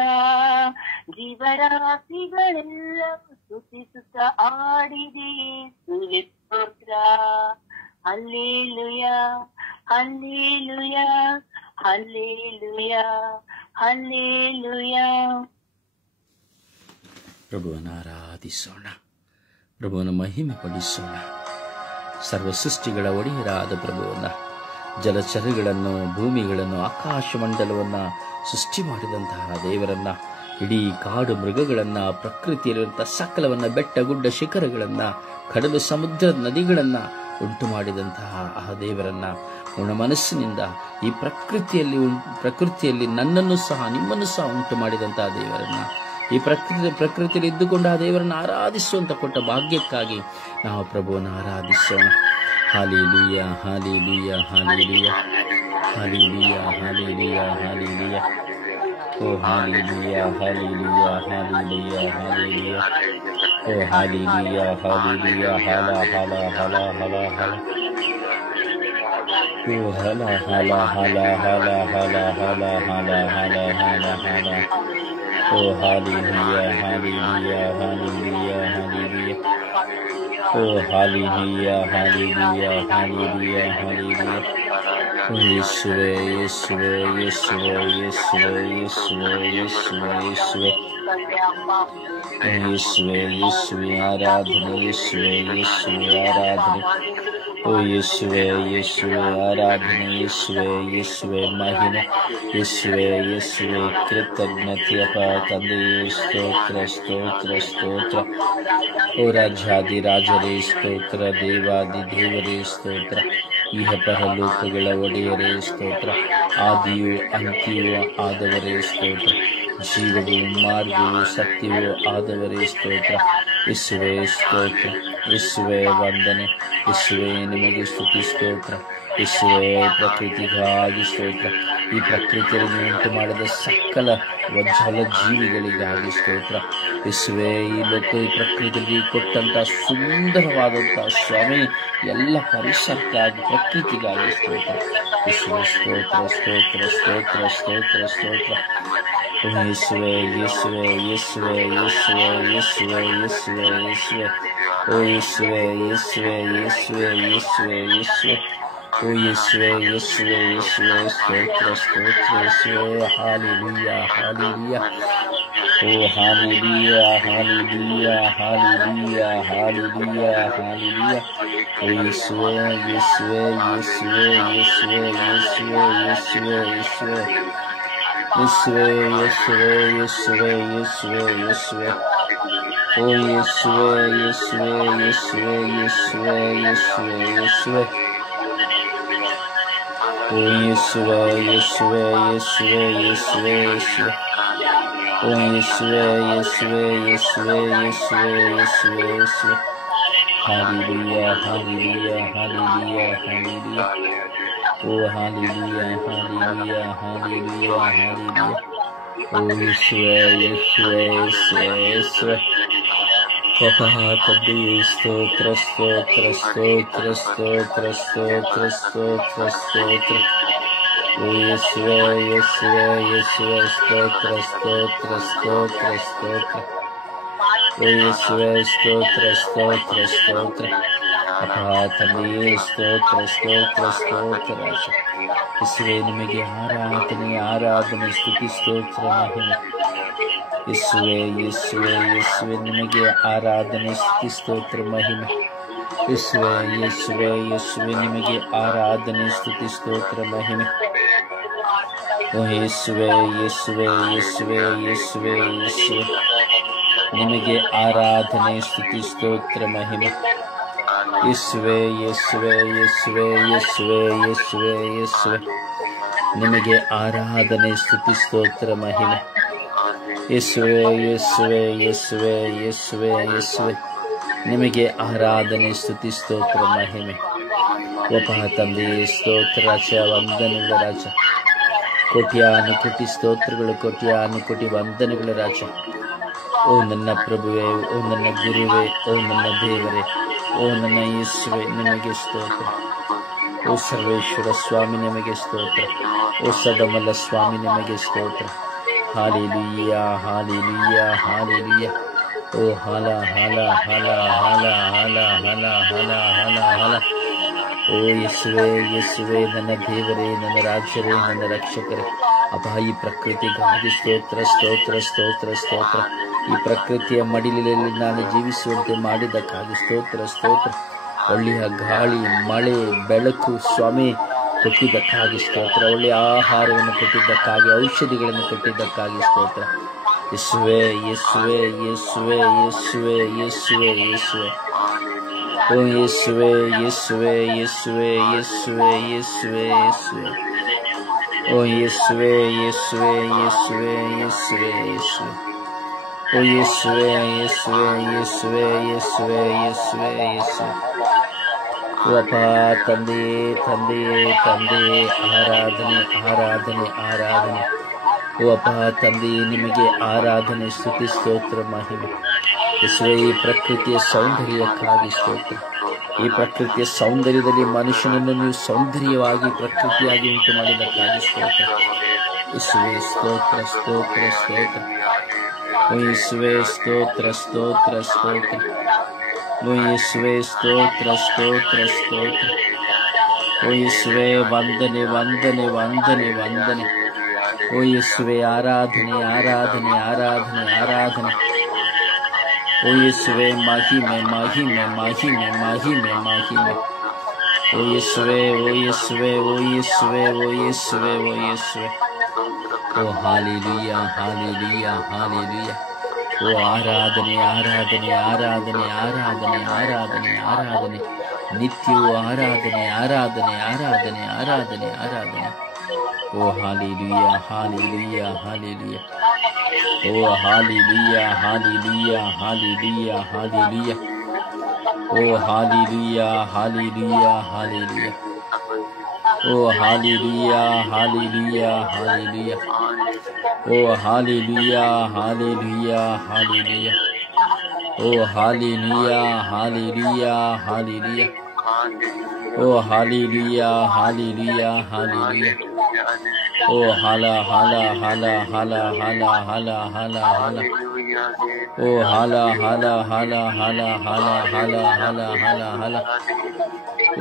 ಜೀವರಾಶಿಗಳೆಲ್ಲವೂ ಸ್ತುತಿಸುತ್ತ ಆಡಿದೆ ಯೇಸುವೆ ಸ್ತೋತ್ರ. Hallelujah, hallelujah, hallelujah, hallelujah. ಪ್ರಭುವನ್ನು ಆರಾಧಿಸೋಣ, ಪ್ರಭುವನ್ನು ಮಹಿಮೆ ಪಡಿಸೋಣ. ಸರ್ವ ಸೃಷ್ಟಿಗಳ ಒಡೆಯರಾದ ಪ್ರಭುವನ್ನ, ಜಲಚರಗಳನ್ನು, ಭೂಮಿಗಳನ್ನು, ಆಕಾಶಮಂಡಲವನ್ನು ಸೃಷ್ಟಿ ಮಾಡಿದಂತಹ ದೇವರನ್ನ, ಇಡೀ ಕಾಡು ಮೃಗಗಳನ್ನು, ಪ್ರಕೃತಿಯಲ್ಲಿರುವಂತಹ ಸಕಲವನ್ನ, ಬೆಟ್ಟ ಗುಡ್ಡ ಶಿಖರಗಳನ್ನು, ಕಡಲು ಸಮುದ್ರ ನದಿಗಳನ್ನು ಉಂಟು ಮಾಡಿದಂತಹ ಆ ದೇವರನ್ನ ಮನಸ್ಸಿನಿಂದ ಈ ಪ್ರಕೃತಿಯಲ್ಲಿ ನನ್ನನ್ನು ಸಹ ನಿಮ್ಮನ್ನು ಸಹ ಉಂಟು ಮಾಡಿದಂತಹ ದೇವರನ್ನ, ಈ ಪ್ರಕೃತಿಯಲ್ಲಿ ಇದ್ದುಕೊಂಡು ಆ ದೇವರನ್ನು ಆರಾಧಿಸುವಂತ ಕೊಟ್ಟ ಭಾಗ್ಯಕ್ಕಾಗಿ ನಾವು ಪ್ರಭುವನ್ನು ಆರಾಧಿಸೋಣ. Hallelujah, hallelujah, hallelujah, hallelujah, hallelujah, hallelujah. Oh hallelujah, hallelujah, hallelujah, hallelujah. Oh hallelujah, hallelujah, hala hala hala hala hala. Oh hala hala hala hala hala hala hala hala hala hala. Oh hallelujah, hallelujah, hallelujah, hallelujah. Oh hallelujah, hallelujah, hallelujah, hallelujah. Oh Yeshua, Yeshua, Yeshua, Yeshua, Yeshua, Yeshua, Yeshua. Oh Yeshua, Yeshua, आराधना, Yeshua, Yeshua, आराधना. Oh Yeshua, Yeshua, आराधना, Yeshua, Yeshua, महिमा. Yeshua, Yeshua, कृतज्ञता अप्पा ತಂದೆಯೇ ಸ್ತೋತ್ರ ಸ್ತೋತ್ರ ಸ್ತೋತ್ರ. ಓ ರಾಜಾದಿರಾಜರೇ ಸ್ತೋತ್ರ, ದೇವಾದಿ ದೇವರೇ ಸ್ತೋತ್ರ, ಇಹ ಪರಲೋಕಗಳ ಒಡೆಯರೇ ಸ್ತೋತ್ರ, ಆದಿಯೂ ಅಂತ್ಯವೂ ಆದವರೇ ಸ್ತೋತ್ರ, ಜೀವವೂ ಮಾರ್ಗವೂ ಸತ್ಯವೂ ಆದವರೇ ಸ್ತೋತ್ರ. ಯೇಸುವೇ ಸ್ತೋತ್ರ, ಯೇಸುವೇ ವಂದನೆ, ಯೇಸುವೇ ನಿಮಗೆ ಸ್ತುತಿ ಸ್ತೋತ್ರ. ಯೇಸುವೇ ಪ್ರಕೃತಿಗಾಗಿ ಸ್ತೋತ್ರ, ಈ ಪ್ರಕೃತಿಯನ್ನು ಉಂಟು ಮಾಡಿದ ಸಕಲ ಜಲ ಜೀವಿಗಳಿಗಾಗಿ ಸ್ತೋತ್ರ. ಯೇಸುವೇ ಈ ಲೋಕ ಈ ಪ್ರಕೃತಿಗೆ ಕೊಟ್ಟಂತಹ ಸುಂದರವಾದಂತಹ ಸ್ವಾಮಿ ಎಲ್ಲ ಪರಿಸರಕ್ಕಾಗಿ ಪ್ರಕೃತಿಗಾಗಿ ಸ್ತೋತ್ರ. ಯೇಸುವೇ ಸ್ತೋತ್ರ ಸ್ತೋತ್ರ ಸ್ತೋತ್ರ ಸ್ತೋತ್ರ ಸ್ತೋತ್ರ. ಯೇಸುವೇ ಯೇಸುವೇ ಯೇಸುವೇ ಯೇಸುವೇ ಯೇಸುವೇ ಯೇಸುವೇ ಯೇಸುವೇ. ಓ ಯೇಸುವೇ ಯೇಸುವೇ ಯೇಸುವೇ ಯೇಸುವೇ ಯೇಸುವೇ. ಓ ಯೇಸುವೇ ಯೇಸುವೇ ಯೇಸುವೇ ಸ್ತೋತ್ರ ಸ್ತೋತ್ರ ಯೇಸುವೇ. Hallelujah hallelujah. Oh hallelujah hallelujah hallelujah hallelujah hallelujah. ಓ ಯೇಸುವೇ ಯೇಸುವೇ ಯೇಸುವೇ ಯೇಸುವೇ ಯೇಸುವೇ ಯೇಸುವೇ ಯೇಸುವೇ. ಯೇಸುವೇ ಯೇಸುವೇ ಯೇಸುವೇ ಯೇಸುವೇ ಯೇಸುವೇ. ಓ ಯೇಸುವೇ ಯೇಸುವೇ ಯೇಸುವೇ ಯೇಸುವೇ ಯೇಸುವೇ ಯೇಸುವೇ. ಓ ಯೇಸುವೇ ಯೇಸುವೇ ಯೇಸುವೇ ಯೇಸುವೇ ಯೇಸುವೇ. ಓ ಯೇಸುವೇ ಯೇಸುವೇ ಯೇಸುವೇ ಯೇಸುವೇ ಯೇಸುವೇ ಯೇಸುವೇ. Hallelujah hallelujah hallelujah hallelujah. Oh hallelujah hallelujah hallelujah hallelujah. ಓ ಯೇಸುವೇ ಯೇಸುವೇ ಯೇಸುವೇ ಯೇಸುವೇ. ತಂದೆಯೇ ಸ್ತೋತ್ರ ಸ್ತೋತ್ರ ಸ್ತೋತ್ರ ಸ್ತೋತ್ರ ಸ್ತೋತ್ರ ಸ್ತೋತ್ರ ಸ್ತೋತ್ರ. ಓ ಯೇಸುವೇ ಯೇಸುವೇ ಯೇಸುವೇ ಸ್ತೋತ್ರ ಸ್ತೋತ್ರ ಸ್ತೋತ್ರ ಸ್ತೋತ್ರ. ಓ ಯೇಸುವೇ ಸ್ತೋತ್ರ ಸ್ತೋತ್ರ ಸ್ತೋತ್ರ. ಅಪ್ಪ ತಂದೆಯೇ ಸ್ತೋತ್ರ ಸ್ತೋತ್ರ ಸ್ತೋತ್ರ. ಯೇಸುವೇ ನಿಮಗೆ ಆರಾಧನೆ ಆರಾಧನೆ ಸ್ತುತಿ ಸ್ತೋತ್ರ ಮಹಿಮೆ. ಯೇಸುವೇ ಯೇಸುವೇ ಯೇಸುವೇ ನಿಮಗೆ ಆರಾಧನೆ ಸ್ತುತಿ ಸ್ತೋತ್ರ ಮಹಿಮೆ. ಯೇಸುವೇ ಯೇಸುವೇ ಯೇಸುವೇ ನಿಮಗೆ ಆರಾಧನೆ ಸ್ತುತಿ ಸ್ತೋತ್ರ ಮಹಿಮೆ. ಓ ಯೇಸುವೇ ಯೇಸುವೇ ಯೇಸುವೇ ಯೇಸುವೇ ಯೇಸುವೇ ನಿಮಗೆ ಆರಾಧನೆ ಸ್ತುತಿ ಸ್ತೋತ್ರ ಮಹಿಮೆ. ಯೇಸುವೇ ಯೇಸುವೇ ಯೇಸುವೇ ಯೇಸುವೇ ಯೇಸುವೇ ಯೇಸುವೇ ನಿಮಗೆ ಆರಾಧನೆ ಸ್ತುತಿ ಸ್ತೋತ್ರ ಮಹಿಮೆ. ಯೇಸುವೇ ಯೇಸುವೇ ಯೇಸುವೇ ಯೇಸುವೇ ಯೇಸುವೇ ನಿಮಗೆ ಆರಾಧನೆ ಸ್ತುತಿ ಸ್ತೋತ್ರ ಮಹಿಮೆ. ಒಬ್ಬ ತಂದೆಯೇ ಸ್ತೋತ್ರ ರಾಜ, ವಂದನೆಗಳ ರಾಜ. ಕೋಟ್ಯಾನು ಕೋಟಿ ಸ್ತೋತ್ರಗಳು, ಕೋಟ್ಯಾನು ಕೋಟಿ ವಂದನೆಗಳ ರಾಜ. ಓ ನನ್ನ ಪ್ರಭುವೇ, ಓ ನನ್ನ ಗುರುವೇ, ಓ ನನ್ನ ದೇವರೇ, ಓ ನನ್ನ ಯೇಸುವೆ ನಿಮಗೆ ಸ್ತೋತ್ರ. ಓ ಸರ್ವೇಶ್ವರ ಸ್ವಾಮಿ ನಿಮಗೆ ಸ್ತೋತ್ರ. ಓ ಸದಮಲ ಸ್ವಾಮಿ ನಿಮಗೆ ಸ್ತೋತ್ರ. Hallelujah hallelujah hallelujah. ಓ ಹಾಲ ಹಾಲ ಹಾಲ ಹಾಲ ಹಾಲ ಹಾಲ ಹಾಲ ಹಾಲ ಹಾಲ. ಓ ಯೇಸುವೆ ಯೇಸುವೆ ನನ್ನ ದೇವರೇ, ನನ್ನ ರಾಜ್ಯರೇ, ನನ್ನ ರಕ್ಷಕರೇ. ಅಪ್ಪ ಈ ಪ್ರಕೃತಿಗಾಗಿ ಸ್ತೋತ್ರ ಸ್ತೋತ್ರ ಸ್ತೋತ್ರ ಸ್ತೋತ್ರ. ಈ ಪ್ರಕೃತಿಯ ಮಡಿಲಿನಲ್ಲಿ ನಾನು ಜೀವಿಸುವಂತೆ ಮಾಡಿದ್ದಕ್ಕಾಗಿ ಸ್ತೋತ್ರ ಸ್ತೋತ್ರ. ಒಳ್ಳೆಯ ಗಾಳಿ ಮಳೆ ಬೆಳಕು ಸ್ವಾಮಿ ಕೊಟ್ಟಿದ್ದಕ್ಕಾಗಿ ಸ್ತೋತ್ರ. ಒಳ್ಳೆಯ ಆಹಾರವನ್ನು ಕೊಟ್ಟಿದ್ದಕ್ಕಾಗಿ, ಔಷಧಿಗಳನ್ನು ಕೊಟ್ಟಿದ್ದಕ್ಕಾಗಿ ಸ್ತೋತ್ರ. ಯೇಸುವೆ ಯೇಸುವೆ ಯೇಸುವೆ ಯೇಸುವೆ ಯೇಸುವೆ ಯೇಸುವೆ. ಓ ಯೇಸುವೆ ಯೇಸುವೆ ಯೇಸುವೆ ಯೇಸುವೆ ಯೇಸುವೆ ಯೇಸುವೆ. ಓ ಯೇಸುವೆ ಯೇಸುವೆ ಯೇಸುವೆ ಯೇಸುವೆ ಯೇಸುವೆ. ಓ ಯೇಸುವೆ ಯೇಸುವೆ ಯೇಸುವೆ ಯೇಸುವೆ ಯೇಸುವೆ ಯೇಸುವೆ. ಅಪ್ಪ ತಂದೆಯೇ ತಂದೆಯೇ ತಂದೆಯೇ ಆರಾಧನೆ ಆರಾಧನೆ ಆರಾಧನೆ. ಓ ಅಪ್ಪ ತಂದೆಯೇ, ನಿಮಗೆ ಆರಾಧನೆ, ಸ್ತುತಿ, ಸ್ತೋತ್ರ, ಮಹಿಮೆ. ಯೇಸುವೇ, ಈ ಪ್ರಕೃತಿಯ ಸೌಂದರ್ಯಕ್ಕಾಗಿ ಸ್ತೋತ್ರ. ಈ ಪ್ರಕೃತಿಯ ಸೌಂದರ್ಯದಲ್ಲಿ ಮನುಷ್ಯನನ್ನು ನೀವು ಸೌಂದರ್ಯವಾಗಿ ಪ್ರಕೃತಿಯಾಗಿ ಉಂಟು ಮಾಡಿದ್ದಕ್ಕಾಗಿ ಸ್ತೋತ್ರ. ಯೇಸುವೇ, ಸ್ತೋತ್ರ, ಸ್ತೋತ್ರ, ಸ್ತೋತ್ರ. ಓ ಯೇಸುವೇ, ಸ್ತೋತ್ರ, ಸ್ತೋತ್ರ, ಸ್ತೋತ್ರ. ಓ ಯೇಸುವೇ, ಸ್ತೋತ್ರ, ಸ್ತೋತ್ರ, ಸ್ತೋತ್ರ. ಓ ಯೇಸುವೇ, ವಂದನೆ, ವಂದನೆ, ವಂದನೆ, ವಂದನೆ. ಓ ಯೇಸುವೇ, ಆರಾಧನೆ, ಆರಾಧನೆ, ಆರಾಧನೆ, ಆರಾಧನೆ. ಓ ಯೇಸುವೇ, ಮಹಿಮೆ, ಮಹಿಮೆ, ಮಹಿಮೆ, ಮಹಿಮೆ, ಮಹಿಮೆ. ಓ ಯೇಸುವೇ, ಓ ಯೇಸುವೇ, ಓ ಯೇಸುವೇ, ಓ ಯೇಸುವೇ, ಓ ಯೇಸುವೇ. ಓ ಹಾಲೆಲೂಯಾ, ಹಾಲೆಲೂಯಾ, ಹಾಲೆಲೂಯಾ. ಓ ಆರಾಧನೆ, ಆರಾಧನೆ, ಆರಾಧನೆ, ಆರಾಧನೆ, ಆರಾಧನೆ, ಆರಾಧನೆ. ನಿತ್ಯವೂ ಆರಾಧನೆ, ಆರಾಧನೆ, ಆರಾಧನೆ, ಆರಾಧನೆ, ಆರಾಧನೆ. ಓ hallelujah, hallelujah, hallelujah. Oh hallelujah, hallelujah, hallelujah, hallelujah. Oh hallelujah, hallelujah, hallelujah. Oh hallelujah, hallelujah, hallelujah. Oh hallelujah, hallelujah, hallelujah. Oh hallelujah, hallelujah, hallelujah. Oh hallelujah, hallelujah, hallelujah. ಓ ಹಾಲ ಹಾಲ ಹಾಲ ಹಾಲ ಹಾಲ ಹಾಲ ಹಾಲ ಹಾಲ. ಓ ಹಾಲ ಹಾಲ ಹಾಲ ಹಾಲ ಹಾಲ ಹಾಲ ಹಾಲ ಹಾಲ ಹಾಲ.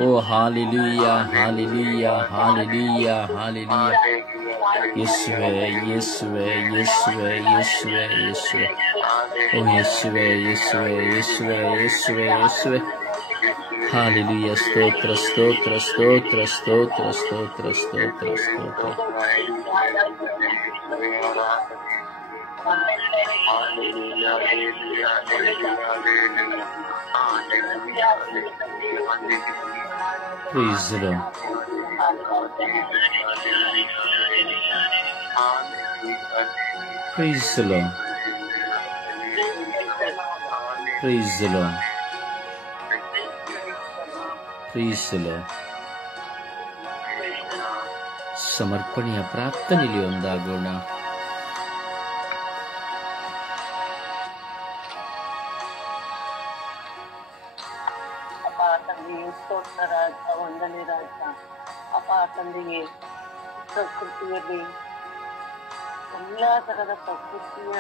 ಓ ಹಾಲೆಲೂಯಾ, ಹಾಲೆಲೂಯಾ, ಹಾಲೆಲೂಯಾ, ಹಾಲೆಲೂಯಾ. ಯೇಸುವೇ, ಯೇಸುವೇ, ಯೇಸುವೇ, ಯೇಸುವೇ, ಯೇಸುವೇ. ಓ ಯೇಸುವೇ, ಯೇಸುವೇ, ಯೇಸುವೇ, ಯೇಸುವೇ, ಯೇಸುವೇ. ಹಾಲೆಲೂಯಾ, ಸ್ತೋತ್ರ, ಸ್ತೋತ್ರ, ಸ್ತೋತ್ರ, ಸ್ತೋತ್ರ, ಸ್ತೋತ್ರ, ಸ್ತೋತ್ರ, ಸ್ತೋತ್ರ. Praise the Lord. Praise the Lord. Praise the Lord. Praise the Lord. ಸಮರ್ಪಣೆಯ ಪ್ರಾರ್ಥನೆಯಲ್ಲಿ ಒಂದಾಗೋಣ. ಅಪ್ಪ ತಂದೆಯೇ, ಸ್ತೋತ್ರ ರಾಜ, ವಂದನೆ ರಾಜ. ಅಪ್ಪ ತಂದೆಯೇ, ಪ್ರಕೃತಿಯಲ್ಲಿ ಎಲ್ಲಾ ತರದ ಪ್ರಕೃತಿಯ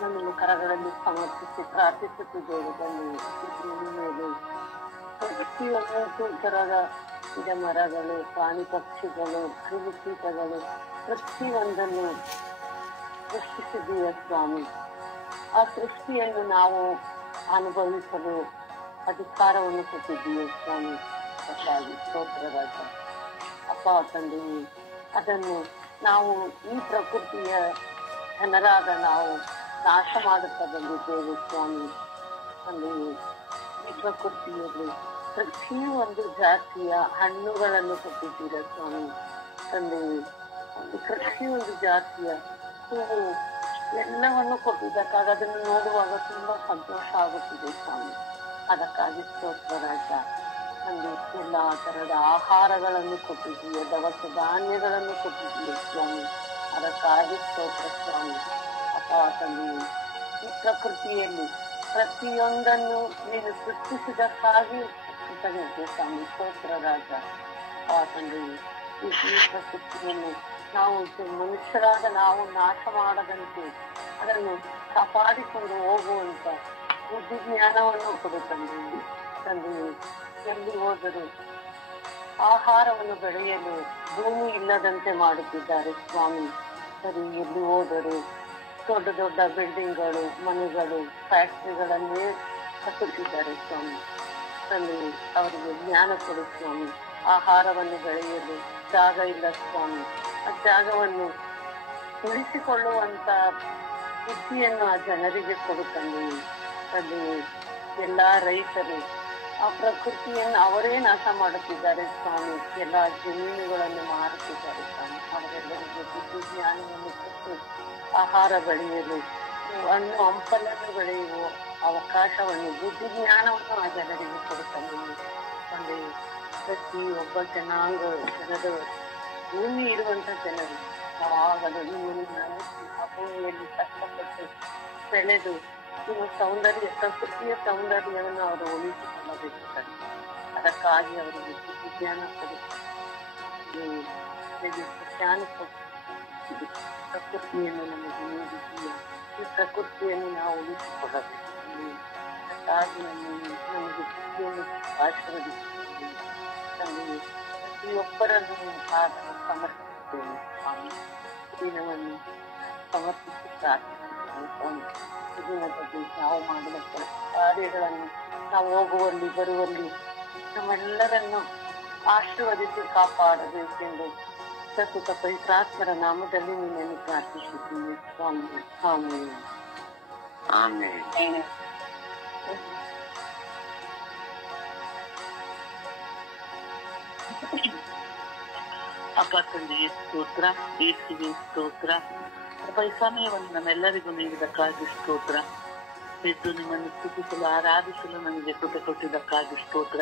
ನಮ್ಮ ಕರಗಳಲ್ಲಿ ಸಮರ್ಪಿಸಿ ಪ್ರಾರ್ಥಿಸುತ್ತಿದ್ದೇವೆ. ಭೂಮಿ ಮೇಲೆ ಪ್ರತಿಯೊಂದು ತರದ ಗಿಡ ಮರಗಳು, ಪ್ರಾಣಿ ಪಕ್ಷಿಗಳು, ಕ್ರಿಮಿಕೀಟಗಳು ಪ್ರತಿಯೊಂದನ್ನು ಸೃಷ್ಟಿಸಿದೀಯ ಸ್ವಾಮಿ. ಆ ಸೃಷ್ಟಿಯನ್ನು ನಾವು ಅನುಭವಿಸಲು ಅಧಿಕಾರವನ್ನು ಕೊಟ್ಟಿದ್ದೀಯ ಸ್ವಾಮಿ. ಅದಕ್ಕಾಗಿ ಸ್ತೋತ್ರ ರಾಜ. ಅಪ್ಪ ತಂದೆಯೇ, ಅದನ್ನು ನಾವು ಈ ಪ್ರಕೃತಿಯ ಜನರಾದ ನಾವು ನಾಶ ಮಾಡುತ್ತಾ ಬಂದಿದ್ದೇವೆ ಸ್ವಾಮಿ. ತಂದೆಯೇ, ಈ ಪ್ರಕೃತಿಯಲ್ಲಿ ಪ್ರತಿಯೊಂದು ಜಾತಿಯ ಹಣ್ಣುಗಳನ್ನು ಕೊಟ್ಟಿದ್ದೀರ ಸ್ವಾಮಿ. ತಂದೆಯೇ, ಪ್ರತಿಯೊಂದು ಜಾತಿಯ ಹೂವು ಎಲ್ಲವನ್ನು ಕೊಟ್ಟಿದ್ದಕ್ಕಾಗಿ ಅದನ್ನು ನೋಡುವಾಗ ತುಂಬಾ ಸಂತೋಷ ಆಗುತ್ತಿದೆ ಸ್ವಾಮಿ. ಅದಕ್ಕಾಗಿ ಸ್ತೋತ್ರ ರಾಜ. ತಂದೆ, ಎಲ್ಲಾ ತರದ ಆಹಾರಗಳನ್ನು ಕೊಟ್ಟಿದ್ದೀಯ, ದವಸ ಧಾನ್ಯಗಳನ್ನು ಕೊಟ್ಟಿದ್ದೀಯ ಸ್ವಾಮಿ. ಅದಕ್ಕಾಗಿ ಸ್ತೋತ್ರ ಸ್ವಾಮಿ. ಅಪ್ಪ ತಂದೆಯೇ, ಈ ಪ್ರಕೃತಿಯಲ್ಲಿ ಪ್ರತಿಯೊಂದನ್ನು ನೀನು ಸೃಷ್ಟಿಸಿದಕ್ಕಾಗಿ ಕೃತಜ್ಞತೆ ಸ್ವಾಮಿ. ಸ್ತೋತ್ರ ರಾಜ. ಅಪ್ಪ ತಂದೆಯೇ, ಈ ಪ್ರಕೃತಿಯನ್ನು ನಾವು ಮನುಷ್ಯರಾದ ನಾವು ನಾಶ ಮಾಡದಂತೆ ಅದನ್ನು ಕಾಪಾಡಿಕೊಂಡು ಹೋಗುವಂತ ಬುದ್ಧಿ ಜ್ಞಾನವನ್ನು ಕೊಡು ತಂದೆಯೇ. ತಂದೆಯೇ, ಎಲ್ಲಿ ಹೋದರೂ ಆಹಾರವನ್ನು ಬೆಳೆಯಲು ಭೂಮಿ ಇಲ್ಲದಂತೆ ಮಾಡುತ್ತಿದ್ದಾರೆ ಸ್ವಾಮಿ. ಸರಿ, ಎಲ್ಲಿ ಹೋದರೂ ದೊಡ್ಡ ದೊಡ್ಡ ಬಿಲ್ಡಿಂಗ್ಗಳು, ಮನೆಗಳು, ಫ್ಯಾಕ್ಟರಿಗಳನ್ನೇ ಕಟ್ಟುತ್ತಿದ್ದಾರೆ ಸ್ವಾಮಿ. ತಂದೆಯೇ, ಅವರಿಗೆ ಜ್ಞಾನ ಕೊಡು ಸ್ವಾಮಿ. ಆಹಾರವನ್ನು ಬೆಳೆಯಲು ಜಾಗ ಇಲ್ಲ ಸ್ವಾಮಿ. ಆ ಜಾಗವನ್ನು ಉಳಿಸಿಕೊಳ್ಳುವಂತ ಬುದ್ಧಿಯನ್ನು ಆ ಜನರಿಗೆ ಕೊಡು ತಂದೆಯೇ. ತಂದೆಯೇ, ಎಲ್ಲಾ ರೈತರು ಆ ಪ್ರಕೃತಿಯನ್ನು ಅವರೇ ನಾಶ ಮಾಡುತ್ತಿದ್ದಾರೆ ಸ್ವಾಮಿ. ಎಲ್ಲಾ ಜಮೀನುಗಳನ್ನು ಮಾರುತ್ತಿದ್ದಾರೆ ಸ್ವಾಮಿ. ಅವರೆಲ್ಲರಿಗೆ ಬುದ್ಧಿ ಜ್ಞಾನವನ್ನು ಕೊಟ್ಟು ಆಹಾರ ಬೆಳೆಯಲು, ಹಣ್ಣು ಹಂಪಲನ್ನು ಬೆಳೆಯುವ ಅವಕಾಶವನ್ನು, ಬುದ್ಧಿ ಜ್ಞಾನವನ್ನು ಆ ಜನರಿಗೆ ಕೊಡುತ್ತಾನೆ. ತಂದೆಯೇ, ಪ್ರತಿ ಒಬ್ಬ ಜನರು ಭೂಮಿ ಇರುವಂತ ಜನರು ಯಾವಾಗಲೂ ನೀನು ಆ ಭೂಮಿಯಲ್ಲಿ ಕಷ್ಟಪಟ್ಟು ಬೆಳೆದು ಇನ್ನು ಸೌಂದರ್ಯ ಪ್ರಕೃತಿಯ ಸೌಂದರ್ಯವನ್ನು ಅವರು ಉಳಿಸಿಕೊಳ್ಳಬೇಕು ತಂದೆ. ಅದಕ್ಕಾಗಿ ಅವರಿಗೆ ಜ್ಞಾನ ಕೊಡುತ್ತೆ, ಜ್ಞಾನ ಕೊಟ್ಟು ಪ್ರಕೃತಿಯನ್ನು ನಮಗೆ ನೀಡಿದ್ದೀಯ. ಈ ಪ್ರಕೃತಿಯನ್ನು ನಾವು ಉಳಿಸಿಕೊಳ್ಳಬೇಕು. ಅದಕ್ಕಾಗಿ ನಮಗೆ ಬುದ್ಧಿಯನ್ನು ಆಶೀರ್ವದಿಸುತ್ತೇವೆ ತಂದೆಯೇ. ಪ್ರತಿಯೊಬ್ಬರನ್ನು ಸಾಧನೆ ಸಮರ್ಪಿಸುತ್ತೇವೆ ಸ್ವಾಮಿ. ದಿನವನ್ನು ಸಮರ್ಪಿಸಿ ಪ್ರಾರ್ಥಿಸುತ್ತೇವೆ ಸ್ವಾಮಿ. ದಿನದಲ್ಲಿ ನಾವು ಮಾಡುವ ಕಾರ್ಯಗಳನ್ನು ನಾವು ಹೋಗುವಲ್ಲಿ ಬರುವಲ್ಲಿ ನಮ್ಮೆಲ್ಲರನ್ನು ಆಶೀರ್ವದಿಸಿ ಕಾಪಾಡಬೇಕೆಂದು ಪ್ರಸ್ತುತ ಪವಿತ್ರಾತ್ಮರ ನಾಮದಲ್ಲಿ ನಿನ್ನನ್ನು ಪ್ರಾರ್ಥಿಸುತ್ತೀನಿ ಸ್ವಾಮಿ. ಆಮೇಲೆ ಆಮೇಲೆ ಅಪ್ಪ ತಂದೆಗೆ ಸ್ತೋತ್ರ, ಯೇಸುವಿಗೆ ಸ್ತೋತ್ರ. ಅಪ್ಪ ಈ ಸಮಯವನ್ನು ನಮ್ಮೆಲ್ಲರಿಗೂ ನೀಡಿದಕ್ಕಾಗಿ ಸ್ತೋತ್ರ. ಎದ್ದು ನಿಮ್ಮನ್ನು ಸ್ತುತಿಸಲು ಆರಾಧಿಸಲು ನಮಗೆ ಕೃಪೆ ಕೊಟ್ಟಿದ್ದಕ್ಕಾಗಿ ಸ್ತೋತ್ರ.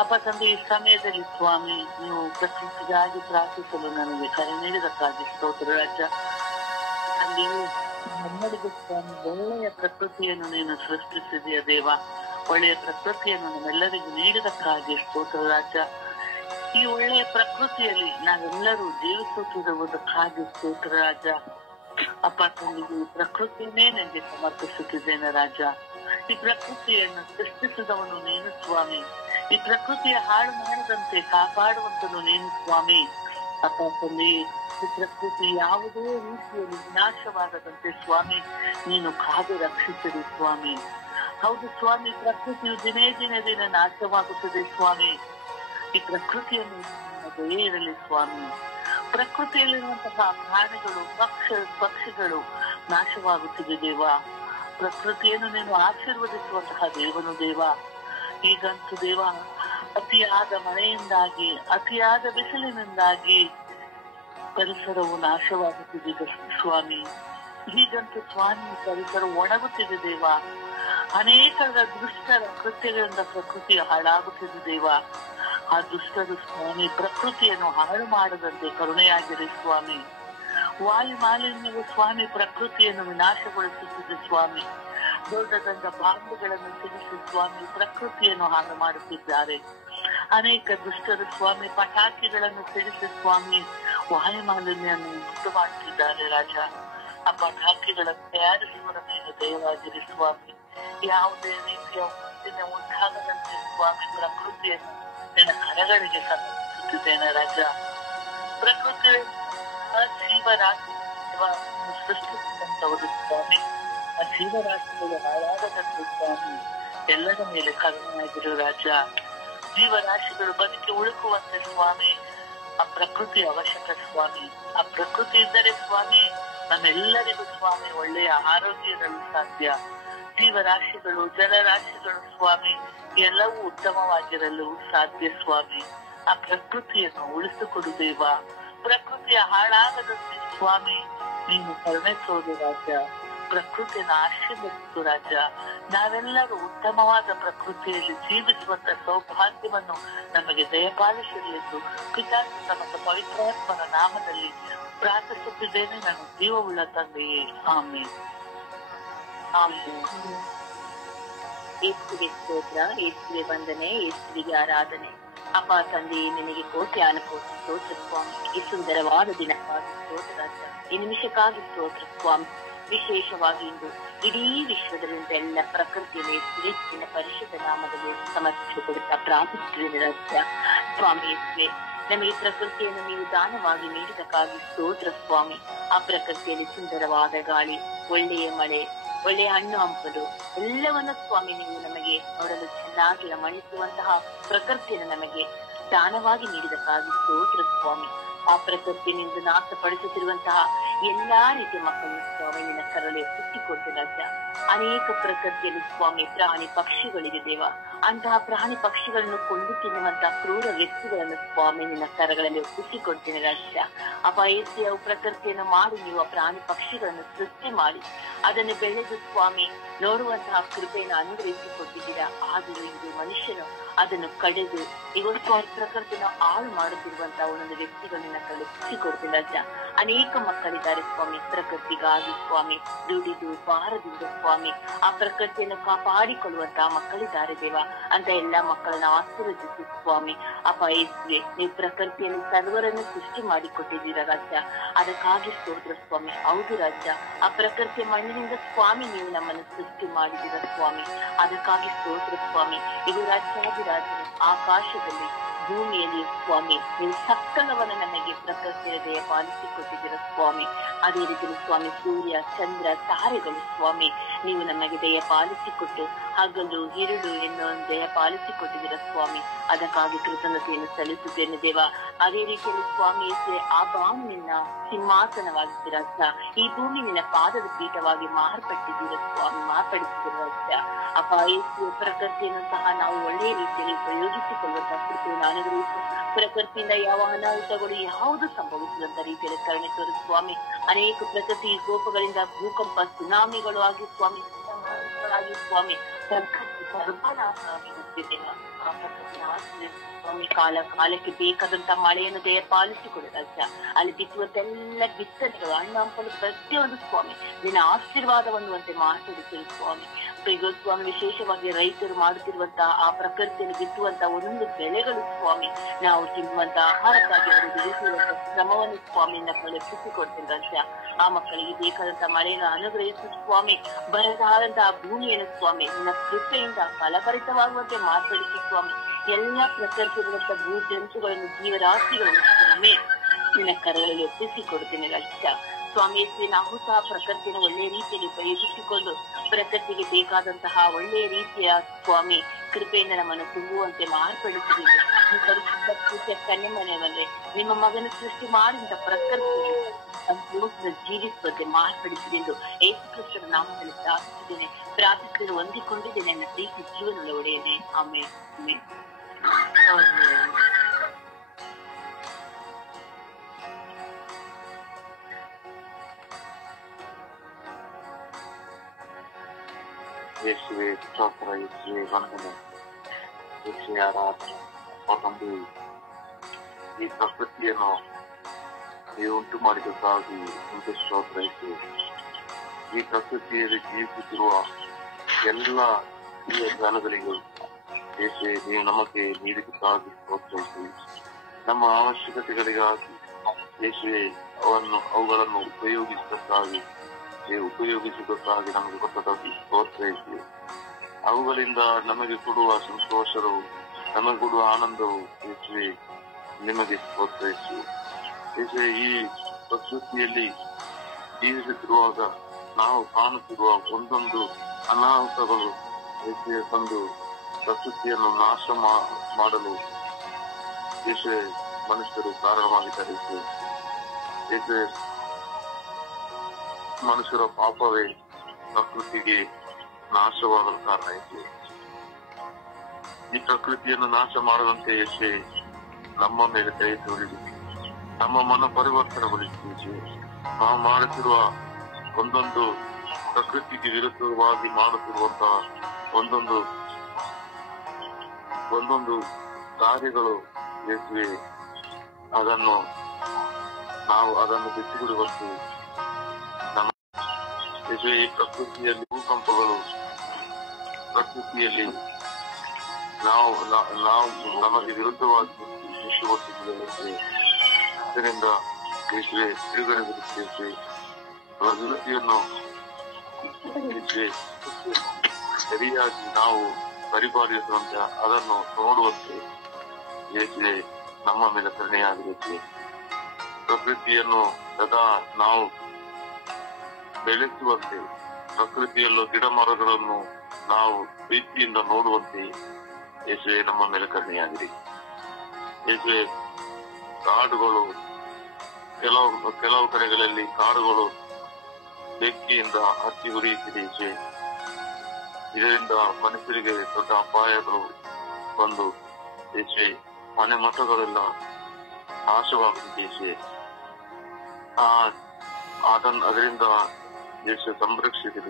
ಅಪ್ಪ ತಂದೆ ಈ ಸಮಯದಲ್ಲಿ ಸ್ವಾಮಿ ನೀವು ಪ್ರಕೃತಿಗಾಗಿ ಪ್ರಾರ್ಥಿಸಲು ನನಗೆ ಕರೆ ನೀಡಿದಕ್ಕಾಗಿ ಸ್ತೋತ್ರ ರಾಜ. ತಂದೆಯು ನಮ್ಮಲ್ಲಿಗೂ ಸ್ವಾಮಿ ಒಳ್ಳೆಯ ಪ್ರಕೃತಿಯನ್ನು ನೀನು ಸೃಷ್ಟಿಸಿದೆಯ ದೇವ. ಒಳ್ಳೆಯ ಪ್ರಕೃತಿಯನ್ನು ನಮ್ಮೆಲ್ಲರಿಗೂ ನೀಡಿದಕ್ಕಾಗಿ ಸ್ತೋತ್ರ ರಾಜ. ಈ ಒಳ್ಳೆಯ ಪ್ರಕೃತಿಯಲ್ಲಿ ನಾವೆಲ್ಲರೂ ಜೀವಿಸುತ್ತಿರುವುದಕ್ಕಾಗಿ ಸ್ತೋತ್ರ ರಾಜ. ಅಪ್ಪ ತಂದೆಗೆ ಈ ಪ್ರಕೃತಿಯನ್ನೇ ನನಗೆ ಸಮರ್ಪಿಸುತ್ತಿದ್ದೇನೆ ರಾಜ. ಈ ಪ್ರಕೃತಿಯನ್ನು ಸೃಷ್ಟಿಸಿದವನು ನೀನು ಸ್ವಾಮಿ. ಈ ಪ್ರಕೃತಿಯ ಹಾಳು ಮಾಡದಂತೆ ಕಾಪಾಡುವಂತನು ನೀನು ಸ್ವಾಮಿ. ಅಪ್ಪ ತಂದೆ ಈ ಪ್ರಕೃತಿ ಯಾವುದೇ ರೀತಿಯಲ್ಲಿ ವಿನಾಶವಾಗದಂತೆ ಸ್ವಾಮಿ ನೀನು ಕಾದು ರಕ್ಷಿಸಿರಿ ಸ್ವಾಮಿ. ಹೌದು ಸ್ವಾಮಿ, ಪ್ರಕೃತಿಯು ದಿನೇ ದಿನೇ ನಾಶವಾಗುತ್ತದೆ ಸ್ವಾಮಿ. ಈ ಪ್ರಕೃತಿಯನ್ನು ದಯೆ ಇರಲಿ ಸ್ವಾಮಿ. ಪ್ರಕೃತಿಯಲ್ಲಿರುವಂತಹ ಪ್ರಾಣಿಗಳು ಪಕ್ಷಿಗಳು ನಾಶವಾಗುತ್ತಿದೆ ದೇವ. ಪ್ರಕೃತಿಯನ್ನು ನೀನು ಆಶೀರ್ವದಿಸುವಂತಹ ದೇವನು ದೇವ. ಈಗಂತೂ ದೇವ ಅತಿಯಾದ ಮಳೆಯಿಂದಾಗಿ ಅತಿಯಾದ ಬಿಸಿಲಿನಿಂದಾಗಿ ಪರಿಸರವು ನಾಶವಾಗುತ್ತಿದೆ ಸ್ವಾಮಿ. ಹೀಗಂತೂ ಸ್ವಾಮಿ ಪರಿಸರ ಒಣಗುತ್ತಿದೆ ದೇವ. ಅನೇಕ ದುಷ್ಟರ ಕೃತ್ಯಗಳಿಂದ ಪ್ರಕೃತಿ ಹಾಳಾಗುತ್ತಿದೆ ದೇವ. ಆ ದುಷ್ಟರು ಸ್ವಾಮಿ ಪ್ರಕೃತಿಯನ್ನು ಹಾಳು ಮಾಡದಂತೆ ಕರುಣೆಯಾಗಿರಿ ಸ್ವಾಮಿ. ವಾಯು ಮಾಲಿನ್ಯವು ಸ್ವಾಮಿ ಪ್ರಕೃತಿಯನ್ನು ವಿನಾಶಗೊಳಿಸುತ್ತಿದೆ ಸ್ವಾಮಿ. ದೊಡ್ಡ ದೊಡ್ಡ ಬಾಂಬುಗಳನ್ನು ಸಿಡಿಸಿ ಸ್ವಾಮಿ ಪ್ರಕೃತಿಯನ್ನು ಹಾಳು ಮಾಡುತ್ತಿದ್ದಾರೆ. ಅನೇಕ ದುಷ್ಟರು ಸ್ವಾಮಿ ಪಟಾಕಿಗಳನ್ನು ಸಿಡಿಸಿ ಸ್ವಾಮಿ ವಾಯು ಮಾಲಿನ್ಯವನ್ನು ಉಂಟು ಮಾಡುತ್ತಿದ್ದಾರೆ ರಾಜ. ಆ ಪಟಾಕಿಗಳನ್ನು ತಯಾರಿಸುವ ಮೇಲೆ ದಯವಾಗಿರಿ ಸ್ವಾಮಿ. ಯಾವುದೇ ರೀತಿಯ ಮುಂದಿನ ಉಂಟಾಗದಂತೆ ಸ್ವಾಮಿ ಪ್ರಕೃತಿಯನ್ನು ನಿನ್ನ ಕರಗಳಿಗೆ ಸಮರ್ಪಿಸುತ್ತಿದ್ದೇನೆ ರಾಜ. ಪ್ರಕೃತಿ ಜೀವರಾಶಿ ಸೃಷ್ಟಿಸಿದಂತವರು ಸ್ವಾಮಿ. ಆ ಜೀವರಾಶಿಗಳು ಹಾಳಾಗದಂತೆ ಸ್ವಾಮಿ ಎಲ್ಲರ ಮೇಲೆ ಕರುಣೆಯಾಗಿರು ರಾಜ. ಜೀವರಾಶಿಗಳು ಬದುಕಿ ಉಳುಕುವಂತೆ ಸ್ವಾಮಿ ಆ ಪ್ರಕೃತಿ ಅವಶ್ಯಕ ಸ್ವಾಮಿ. ಆ ಪ್ರಕೃತಿ ಇದ್ದರೆ ಸ್ವಾಮಿ ನಮ್ಮೆಲ್ಲರಿಗೂ ಸ್ವಾಮಿ ಒಳ್ಳೆಯ ಆರೋಗ್ಯ ಇರಲು ಸಾಧ್ಯ. ಜೀವರಾಶಿಗಳು ಜಲರಾಶಿಗಳು ಸ್ವಾಮಿ ಎಲ್ಲವೂ ಉತ್ತಮವಾಗಿರಲು ಸಾಧ್ಯ ಸ್ವಾಮಿ. ಆ ಪ್ರಕೃತಿಯನ್ನು ಉಳಿಸಿಕೊಡು ದೇವ. ಪ್ರಕೃತಿಯ ಹಾಳಾಗದಂತೆ ಸ್ವಾಮಿ ನೀನು ಕರುಣಿಸೋದು ರಾಜ. ಪ್ರಕೃತಿಯನ್ನು ಆಶೀರ್ವದಿಸು ರಾಜ. ನಾವೆಲ್ಲರೂ ಉತ್ತಮವಾದ ಪ್ರಕೃತಿಯಲ್ಲಿ ಜೀವಿಸುವಂತ ಸೌಭಾಗ್ಯವನ್ನು ನಮಗೆ ದಯಪಾಲಿಸಲಿ ಎಂದು ಪಿತಾತ್ಮ ಮತ್ತು ಪವಿತ್ರಾತ್ಮನ ನಾಮದಲ್ಲಿ ಪ್ರಾರ್ಥಿಸುತ್ತಿದ್ದೇನೆ ನನ್ನ ಜೀವವುಳ್ಳ ತಂದೆಯೇ. ಆಮೇಲೆ ಯೇಸುವಿಗೆ ಸ್ತೋತ್ರ, ಯೇಸುವಿಗೆ ವಂದನೆ, ಯೇಸುವಿಗೆ ಆರಾಧನೆ. ಅಪ್ಪ ತಂದೆ ನಿನಗೆ ಕೋಟ್ಯಾನುಕೋಟಿ ಸ್ತೋತ್ರ ಸ್ವಾಮಿ. ಈ ಸುಂದರವಾದ ದಿನಕ್ಕಾಗಿ ಸ್ತೋತ್ರ ರಾಜ. ಈ ನಿಮಿಷಕ್ಕಾಗಿ ಸ್ತೋತ್ರ ಸ್ವಾಮಿ. ವಿಶೇಷವಾಗಿ ಇಂದು ಇಡೀ ವಿಶ್ವದಲ್ಲಿಂದ ಎಲ್ಲ ಪ್ರಕೃತಿಯಲ್ಲಿ ಕ್ರಿಸ್ತನ ಪರಿಶುದ್ಧ ನಾಮದಲ್ಲಿ ಸಮರ್ಪಿಸಿಕೊಡುತ್ತಾ ಪ್ರಾರ್ಥಿಸುತ್ತೇನೆ ರಾಜ. ಸ್ವಾಮಿ ಯೇಸುವೆ, ನಮಗೆ ಪ್ರಕೃತಿಯನ್ನು ನೀವು ದಾನವಾಗಿ ನೀಡಿದಕ್ಕಾಗಿ ಸ್ತೋತ್ರ ಸ್ವಾಮಿ. ಆ ಪ್ರಕೃತಿಯಲ್ಲಿ ಸುಂದರವಾದ ಗಾಳಿ, ಒಳ್ಳೆಯ ಮಳೆ, ಒಳ್ಳೆಯ ಹಣ್ಣು ಹಂಪಲು ಎಲ್ಲವನ್ನ ಸ್ವಾಮಿ ನೀವು ನಮಗೆ ನೋಡಲು ಚೆನ್ನಾಗಿ ರಮಣಿಸುವಂತಹ ಪ್ರಕೃತಿಯನ್ನು ನಮಗೆ ದಾನವಾಗಿ ನೀಡಿದಕ್ಕಾಗಿ ಸ್ತೋತ್ರ ಸ್ವಾಮಿ. ಆ ಪ್ರಕೃತಿನಿಂದ ನಾಶಪಡಿಸುತ್ತಿರುವಂತಹ ಎಲ್ಲಾ ರೀತಿಯ ಮಕ್ಕಳನ್ನು ಸ್ವಾಮಿ ನಿನ್ನ ಕರಳೆ ಸುತ್ತಿಕೊಟ್ಟು ರಾಜ. ಅನೇಕ ಪ್ರಕೃತಿಯಲ್ಲಿ ಸ್ವಾಮಿ ಪ್ರಾಣಿ ಪಕ್ಷಿಗಳಿಗೆ ದೇವ ಅಂತಹ ಪ್ರಾಣಿ ಪಕ್ಷಿಗಳನ್ನು ಕೊಂದು ತಿನ್ನುವಂತಹ ಕ್ರೂರ ವ್ಯಕ್ತಿಗಳನ್ನು ಸ್ವಾಮಿ ನಿನ್ನ ಕರಗಳಲ್ಲಿ ಒಪ್ಪಿಸಿಕೊಡ್ತೀನಿ ರಾಜ್ಯ. ಅಪ್ಪ ಏಸು ಅವು ಪ್ರಕೃತಿಯನ್ನು ಮಾಡಿ ನೀವು ಪ್ರಾಣಿ ಪಕ್ಷಿಗಳನ್ನು ಸೃಷ್ಟಿ ಮಾಡಿ ಅದನ್ನು ಬೆಳೆದು ಸ್ವಾಮಿ ನೋಡುವಂತಹ ಕೃಪೆಯನ್ನು ಅನುಗ್ರಹಿಸಿಕೊಟ್ಟಿದ್ದೀರಾ. ಆದರೂ ಇಂದು ಮನುಷ್ಯನು ಅದನ್ನು ಕಡೆದು ಇವತ್ತು ಪ್ರಕೃತಿನ ಹಾಳು ಮಾಡುತ್ತಿರುವಂತಹ ಒಂದೊಂದು ವ್ಯಕ್ತಿಗಳು ನಿನ್ನ ಕಡೆ ಒಪ್ಪಿಸಿಕೊಡ್ತೀನಿ ರಾಜ್ಯ. ಅನೇಕ ಮಕ್ಕಳಿದ್ದಾರೆ ಸ್ವಾಮಿ, ಪ್ರಕೃತಿಗಾಗಿ ಸ್ವಾಮಿ ದುಡಿದು ಭಾರದಿಂದ ಸ್ವಾಮಿ ಆ ಪ್ರಕೃತಿಯನ್ನು ಕಾಪಾಡಿಕೊಳ್ಳುವಂತಹ ಮಕ್ಕಳಿದ್ದಾರೆ ದೇವ. ಅಂತ ಎಲ್ಲಾ ಮಕ್ಕಳನ್ನ ಆಶೀರ್ವದಿಸಿ ಸ್ವಾಮಿ. ಅಪ್ಪ ಯೇಸುವೆ, ನೀವು ಪ್ರಕೃತಿಯಲ್ಲಿ ಸರ್ವರನ್ನು ಸೃಷ್ಟಿ ಮಾಡಿಕೊಟ್ಟಿದ್ದೀರಾ ರಾಜ್ಯ. ಅದಕ್ಕಾಗಿ ಸ್ತೋತ್ರ ಸ್ವಾಮಿ. ಹೌದು ರಾಜ್ಯ, ಆ ಪ್ರಕೃತಿಯ ಮಣ್ಣಿನಿಂದ ಸ್ವಾಮಿ ನೀವು ನಮ್ಮನ್ನು ಸೃಷ್ಟಿ ಮಾಡಿದ್ದೀರ ಸ್ವಾಮಿ. ಅದಕ್ಕಾಗಿ ಸ್ತೋತ್ರ ಸ್ವಾಮಿ. ಇದು ರಾಜ್ಯಾಧಿರಾಜರು ಆಕಾಶದಲ್ಲಿ ಭೂಮಿಯಲ್ಲಿ ಸ್ವಾಮಿ ನೀವು ಸಕಲವನ್ನು ನಮಗೆ ಪ್ರಕೃತಿಯ ದಯ ಪಾಲಿಸಿಕೊಟ್ಟಿದ್ದೀರ ಸ್ವಾಮಿ. ಅದೇ ರೀತಿ ಸ್ವಾಮಿ ಸೂರ್ಯ ಚಂದ್ರ ತಾರೆಗಳು ಸ್ವಾಮಿ ನೀವು ನಮಗೆ ದಯ ಪಾಲಿಸಿಕೊಟ್ಟು ಹಗಲು ഇരുಳು ಎನ್ನುವ ದಯ ಪಾಲಿಸಿಕೊಟ್ಟಿದ್ದೀರ ಸ್ವಾಮಿ. ಅದಕ್ಕಾಗಿ ಕೃತಜ್ಞತೆಯನ್ನು ಸಲ್ಲಿಸುತ್ತೇನೆ ದೇವ. ಅದೇ ರೀತಿಯಲ್ಲಿ ಸ್ವಾಮಿ ಆ ಬಾನು ನಿನ್ನ ಸಿಂಹಾಸನವಾಗಿದ್ದೀರ. ಈ ಭೂಮಿ ನಿನ್ನ ಪಾದದ ಪೀಠವಾಗಿ ಮಾರ್ಪಟ್ಟಿದ್ದೀರ ಸ್ವಾಮಿ, ಮಾರ್ಪಡಿಸಿದ್ದೀರ. ಅಪ್ಪ ಯೇಸು ಪ್ರಕೃತಿಯನ್ನು ಸಹ ನಾವು ಒಳ್ಳೆಯ ರೀತಿಯಲ್ಲಿ ಉಪಯೋಗಿಸಿಕೊಳ್ಳುವಂತಹ ಕೃಪೆಯನ್ನು ಅನುಗ್ರಹಿಸಿ ಪ್ರಕೃತಿಯಿಂದ ಯಾವ ಅನಾಹುತಗಳು ಯಾವುದು ಸಂಭವಿಸಿದಂತ ರೀತಿಯಲ್ಲಿ ಕರುಣೆ ತೋರಿ ಸ್ವಾಮಿ. ಅನೇಕ ಪ್ರಕೃತಿ ಕೋಪಗಳಿಂದ ಭೂಕಂಪ ಸುನಾಮಿಗಳು ಆಗಿ ಸ್ವಾಮಿ ಸ್ವಾಮಿ ಪ್ರಕೃತಿ ಸರ್ವನಾಶವಾಗಿ ಹೋಗ್ತಿದ್ದೇವೆ. ಆ ಪ್ರಕೃತಿ ಸ್ವಾಮಿ ಕಾಲಕ್ಕೆ ಬೇಕಾದಂತ ಮಳೆಯನ್ನು ದಯ ಪಾಲಿಸಿಕೊಡು ರಾಜ್ಯ. ಅಲ್ಲಿ ಬಿತ್ತುವಂತೆಲ್ಲ ಬಿತ್ತನೆಗಳು ಹಣ್ಣು ಹಂಪಲು ಪ್ರತಿಯೊಂದು ಸ್ವಾಮಿ ನಿನ್ನ ಆಶೀರ್ವಾದ ಹೊಂದುವಂತೆ ಮಾತಾಡುತ್ತೇವೆ ಸ್ವಾಮಿ. ಈಗ ಸ್ವಾಮಿ ವಿಶೇಷವಾಗಿ ರೈತರು ಮಾಡುತ್ತಿರುವಂತಹ ಆ ಪ್ರಕೃತಿಯನ್ನು ಬಿತ್ತುವಂತಹ ಒಂದೊಂದು ಬೆಳೆಗಳು ಸ್ವಾಮಿ ನಾವು ತಿನ್ನುವಂತಹ ಆಹಾರಕ್ಕಾಗಿ ಅವರು ಬೆಳೆಸಿರುವಂತಹ ಶ್ರಮವನ್ನು ಸ್ವಾಮಿಯಿಂದ ಫಲಿಸಿಕೊಡ್ತೀನಿ ರಾಜ್ಯ. ಆ ಮಕ್ಕಳಿಗೆ ಬೇಕಾದಂತಹ ಮಳೆಯನ್ನು ಅನುಗ್ರಹಿಸಿ ಸ್ವಾಮಿ. ಬರದಾದಂತಹ ಭೂಮಿಯನ್ನು ಸ್ವಾಮಿ ನಿನ್ನ ಕೃಪೆಯಿಂದ ಫಲಭರಿತವಾಗುವಂತೆ ಮಾರ್ಪಡಿಸಿ ಸ್ವಾಮಿ. ಎಲ್ಲಾ ಪ್ರಕೃತಿರುವಂತಹ ಭೂ ಜಂತುಗಳನ್ನು ಜೀವರಾಶಿಗಳನ್ನು ಸ್ವಾಮಿ ನಿನ್ನ ಕರಗಳಲ್ಲಿ ಒಪ್ಪಿಸಿಕೊಡ್ತೀನಿ ರಾಜ್ಯ. ಸ್ವಾಮಿ ನಾವು ಸಹ ಪ್ರಕೃತಿಯನ್ನು ಒಳ್ಳೆಯ ರೀತಿಯಲ್ಲಿ ಉಪಯೋಗಿಸಿಕೊಂಡು ಪ್ರಕೃತಿಗೆ ಬೇಕಾದಂತಹ ಒಳ್ಳೆಯ ರೀತಿಯ ಸ್ವಾಮಿ ಕೃಪೆಯಿಂದ ನಮ್ಮನ್ನು ತುಂಬುವಂತೆ ಮಾರ್ಪಡಿಸಿದ್ದೀವಿ. ಪರಿಶುದ್ಧ ಪೂಜೆ ಕನ್ಯಮನೆಯವನ್ನೇ ನಿಮ್ಮ ಮಗನ ಸೃಷ್ಟಿ ಮಾಡಿದ ಪ್ರಕೃತಿ ಸಂಪೂರ್ಣ ಜೀವಿಸುವಂತೆ ಮಾರ್ಪಡಿಸಿದೆಂದು ಯೇಸು ಕ್ರಿಸ್ತನ ನಾಮದಲ್ಲಿ ಪ್ರಾರ್ಥಿಸಿದ್ದೇನೆ, ಹೊಂದಿಕೊಂಡಿದ್ದೇನೆ. ನನ್ನ ಪ್ರೀತಿ ಜೀವನದ ಒಡೆಯನೆ. ಆಮೇಲೆ ಯೇಸುವೆ ಸ್ತೋತ್ರ, ಯೇಸುವೆ ವಂದನೆ, ಯೇಸುವೆ ಆರಾಧನೆ. ತಂದೆ, ಈ ಪ್ರಕೃತಿಯನ್ನು ನೀವು ಉಂಟು ಮಾಡಿದ್ದಕ್ಕಾಗಿ ನಿಮಗೆ ಸ್ತೋತ್ರ ಯೇಸುವೆ. ಈ ಪ್ರಕೃತಿಯಲ್ಲಿ ಜೀವಿಸುತ್ತಿರುವ ಎಲ್ಲ ಜೀವ ಜಾಲಗಳಿಗೂ ಯೇಸುವೆ ನೀವು ನಮಗೆ ನೀಡಿದ್ದಕ್ಕಾಗಿ ಸ್ತೋತ್ರ ಯೇಸುವೆ. ನಮ್ಮ ಅವಶ್ಯಕತೆಗಳಿಗಾಗಿ ಯೇಸುವೆ ಅವುಗಳನ್ನು ಉಪಯೋಗಿಸಿದ್ದಕ್ಕಾಗಿ ನಮಗೆ ಕೊಟ್ಟದಾಗಿ ಸ್ತೋತ್ರ ಯೇಸುವೆ. ಅವುಗಳಿಂದ ನಮಗೆ ಕೊಡುವ ಸಂತೋಷವು, ನಮಗೆ ಕೊಡುವ ಆನಂದವು ಯೇಸುವೆ ನಿಮಗೆ ಸ್ತೋತ್ರ ಯೇಸುವೆ. ಯೇಸುವೆ, ಈ ಪ್ರಕೃತಿಯಲ್ಲಿ ಜೀವಿಸುತ್ತಿರುವಾಗ ನಾವು ಕಾಣುತ್ತಿರುವ ಒಂದೊಂದು ಅನಾಹುತಗಳು ಯೇಸುವೆ ತಂದು ಪ್ರಕೃತಿಯನ್ನು ನಾಶ ಮಾಡಲು ಯೇಸುವೆ ಮನುಷ್ಯರು ಕಾರಣವಾಗಿದ್ದಾರೆ ಯೇಸುವೆ. ಯೇಸುವೆ, ಮನುಷ್ಯರ ಪಾಪವೇ ಪ್ರಕೃತಿಗೆ ನಾಶವಾಗಲು ಕಾರಣ ಯೇಸುವೆ. ಈ ಪ್ರಕೃತಿಯನ್ನು ನಾಶ ಮಾಡದಂತೆ ಯೇಸುವೆ ನಮ್ಮ ಮೇಲೆ ದಯ ತೋರಿಸಿ ನಮ್ಮ ಮನ ಪರಿವರ್ತನೆಗೊಳಿಸಿ ಯೇಸುವೆ. ನಾವು ಮಾಡುತ್ತಿರುವ ಒಂದೊಂದು ಪ್ರಕೃತಿಗೆ ವಿರುದ್ಧವಾಗಿ ಮಾಡುತ್ತಿರುವಂತಹ ಒಂದೊಂದು ಕಾರ್ಯಗಳು ಯೇಸುವೆ ನಾವು ಅದನ್ನು ಬಿಟ್ಟುಬಿಡುವಂತೆ ಯೇಸುವೆ. ಈ ಪ್ರಕೃತಿಯಲ್ಲಿ ಭೂಕಂಪಗಳು, ಪ್ರಕೃತಿಯಲ್ಲಿ ನಾವು ನಮಗೆ ವಿರುದ್ಧವಾಗಿ ಸೃಷ್ಟಿಗೊಳಿಸಿದ್ದೇವೆ. ಇದರಿಂದ ಯೇಸುವೆ ಬಿಡುಗಡೆ ಬರುತ್ತೇವೆ. ಪ್ರಕೃತಿಯನ್ನು ಯೇಸುವೆ ಸರಿಯಾಗಿ ನಾವು ಪರಿಪಾಲಿಸುವಂತೆ ಅದನ್ನು ನೋಡುವಂತೆ ಯೇಸುವೆ ನಮ್ಮ ಮೇಲೆ ಕರುಣೆಯಾಗಿರುತ್ತೆ. ಪ್ರಕೃತಿಯನ್ನು ಸದಾ ನಾವು ಬೆಳೆಸುವಂತೆ, ಪ್ರಕೃತಿಯಲ್ಲೂ ಗಿಡ ಮರಗಳನ್ನು ನಾವು ಪ್ರೀತಿಯಿಂದ ನೋಡುವಂತೆ ಯೇಸುವೆ ನಮ್ಮ ಮೇಲೆ ಕರುಣೆಯಾಗಿದೆ. ಯೇಸುವೆ, ಕಾಡುಗಳು ಕೆಲವು ಕಡೆಗಳಲ್ಲಿ ಕಾಡುಗಳು ಬೆಂಕಿಯಿಂದ ಹತ್ತಿ ಉರಿಯುತ್ತಿದೆ ಯೇಸುವೆ. ಇದರಿಂದ ಮನುಷ್ಯರಿಗೆ ದೊಡ್ಡ ಅಪಾಯಗಳು ಬಂದು ಯೇಸುವೆ ಮನೆ ಮಠಗಳೆಲ್ಲ ನಾಶವಾಗುತ್ತದೆ ಯೇಸುವೆ. ಅದರಿಂದ ಯೇಸುವೆ ಸಂರಕ್ಷಿಸಿದ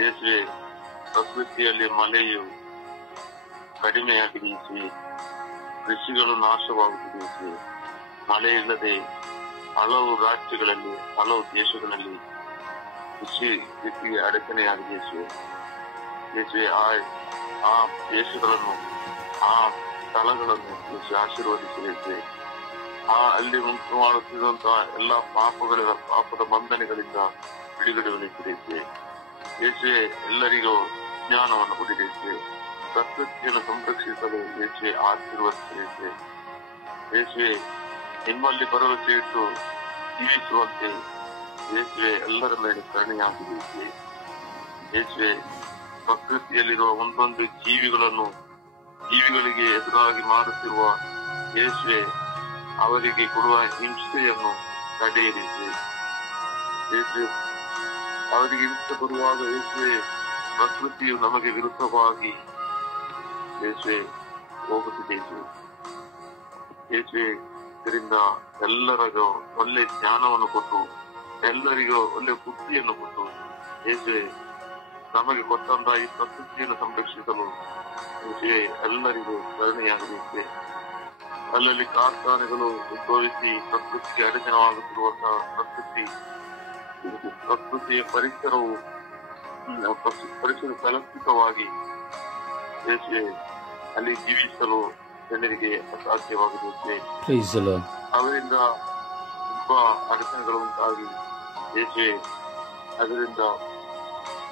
ಯೇಸುವೆ ಪ್ರಕೃತಿಯಲ್ಲಿ ಮಳೆಯು ಕಡಿಮೆಯಾಗಿದೆ ಯೇಸುವೆ. ಕೃಷಿಗಳು ನಾಶವಾಗುತ್ತದೆ ಯೇಸುವೆ. ಮಳೆ ಇಲ್ಲದೆ ಹಲವು ರಾಜ್ಯಗಳಲ್ಲಿ ಹಲವು ದೇಶಗಳಲ್ಲಿ ಕೃಷಿಗೆ ಅಡಚಣೆಯಾಗಿದೆ ಯೇಸುವೆ. ಯೇಸುವೆ ಆ ದೇಶಗಳನ್ನು ಆ ಸ್ಥಳಗಳನ್ನು ಆಶೀರ್ವದಿಸಲಿದೆ. ಅಲ್ಲಿ ಉಂಟು ಮಾಡುತ್ತಿರುವಂತಹ ಎಲ್ಲಾ ಪಾಪದ ಬಂಧನಗಳಿಂದ ಬಿಡುಗಡೆ ಹೊಂದಿಸಿದೆ ಯೇಸುವೆ. ಎಲ್ಲರಿಗೂ ಜ್ಞಾನವನ್ನು ಕೊಡಿದೆ. ಪ್ರಕೃತಿಯನ್ನು ಸಂರಕ್ಷಿಸಲು ಯೇಸುವೆ ಆಶೀರ್ವದಿಸಲಿದೆ ಯೇಸುವೆ. ನಿಮ್ಮಲ್ಲಿ ಭರವಸೆ ಇಟ್ಟು ಜೀವಿಸುವಂತೆ ಯೇಸುವೆ ಎಲ್ಲರ ಮೇಲೆ ಕರುಣೆಯಾಗಿದೆ ಯೇಸುವೆ. ಪ್ರಕೃತಿಯಲ್ಲಿರುವ ಒಂದೊಂದು ಜೀವಿಗಳಿಗೆ ಎದುರಾಗಿ ಮಾಡುತ್ತಿರುವ ಯೇಸುವೆ ಅವರಿಗೆ ಕೊಡುವ ಹಿಂಸೆಯನ್ನು ತಡೆಯಿರಿ ಯೇಸುವೆ. ಅವರಿಗೆ ಹಿಂಸೆ ಬರುವಾಗ ಯೇಸುವೆ ಪ್ರಕೃತಿಯು ನಮಗೆ ವಿರುದ್ಧವಾಗಿ ಯೇಸುವೆ ಹೋಗುತ್ತಿದೆ ಯೇಸುವೆ. ಇದರಿಂದ ಎಲ್ಲರಿಗೂ ಒಳ್ಳೆ ಜ್ಞಾನವನ್ನು ಕೊಟ್ಟು ಎಲ್ಲರಿಗೂ ಒಳ್ಳೆ ಬುದ್ಧಿಯನ್ನು ಕೊಟ್ಟು ಯೇಸುವೆ ನಮಗೆ ಕೊಟ್ಟಂತಹ ಈ ಪ್ರಕೃತಿಯನ್ನು ಸಂರಕ್ಷಿಸಲು ಯೇಸುವೆ ಎಲ್ಲರಿಗೂ ಕರುಣೆಯಾಗಬೇಕು. ಅಲ್ಲಲ್ಲಿ ಕಾರ್ಖಾನೆಗಳು ಉದ್ಭವಿಸಿ ಪ್ರಕೃತಿಗೆ ಅಡಚಣೆಯಾಗುತ್ತಿರುವಂತಹ ಪ್ರಕೃತಿಯ ಪರಿಸರ ಕಲುಷಿತವಾಗಿ ಯೇಸುವೆ ಅಲ್ಲಿ ಜೀವಿಸಲು ಜನರಿಗೆ ಅಸಾಧ್ಯವಾಗಿದೆ. ಅವರಿಂದ ತುಂಬಾ ಅಡಚಣೆಗಳು ಉಂಟಾಗಿ ಯೇಸುವೆ ಅದರಿಂದ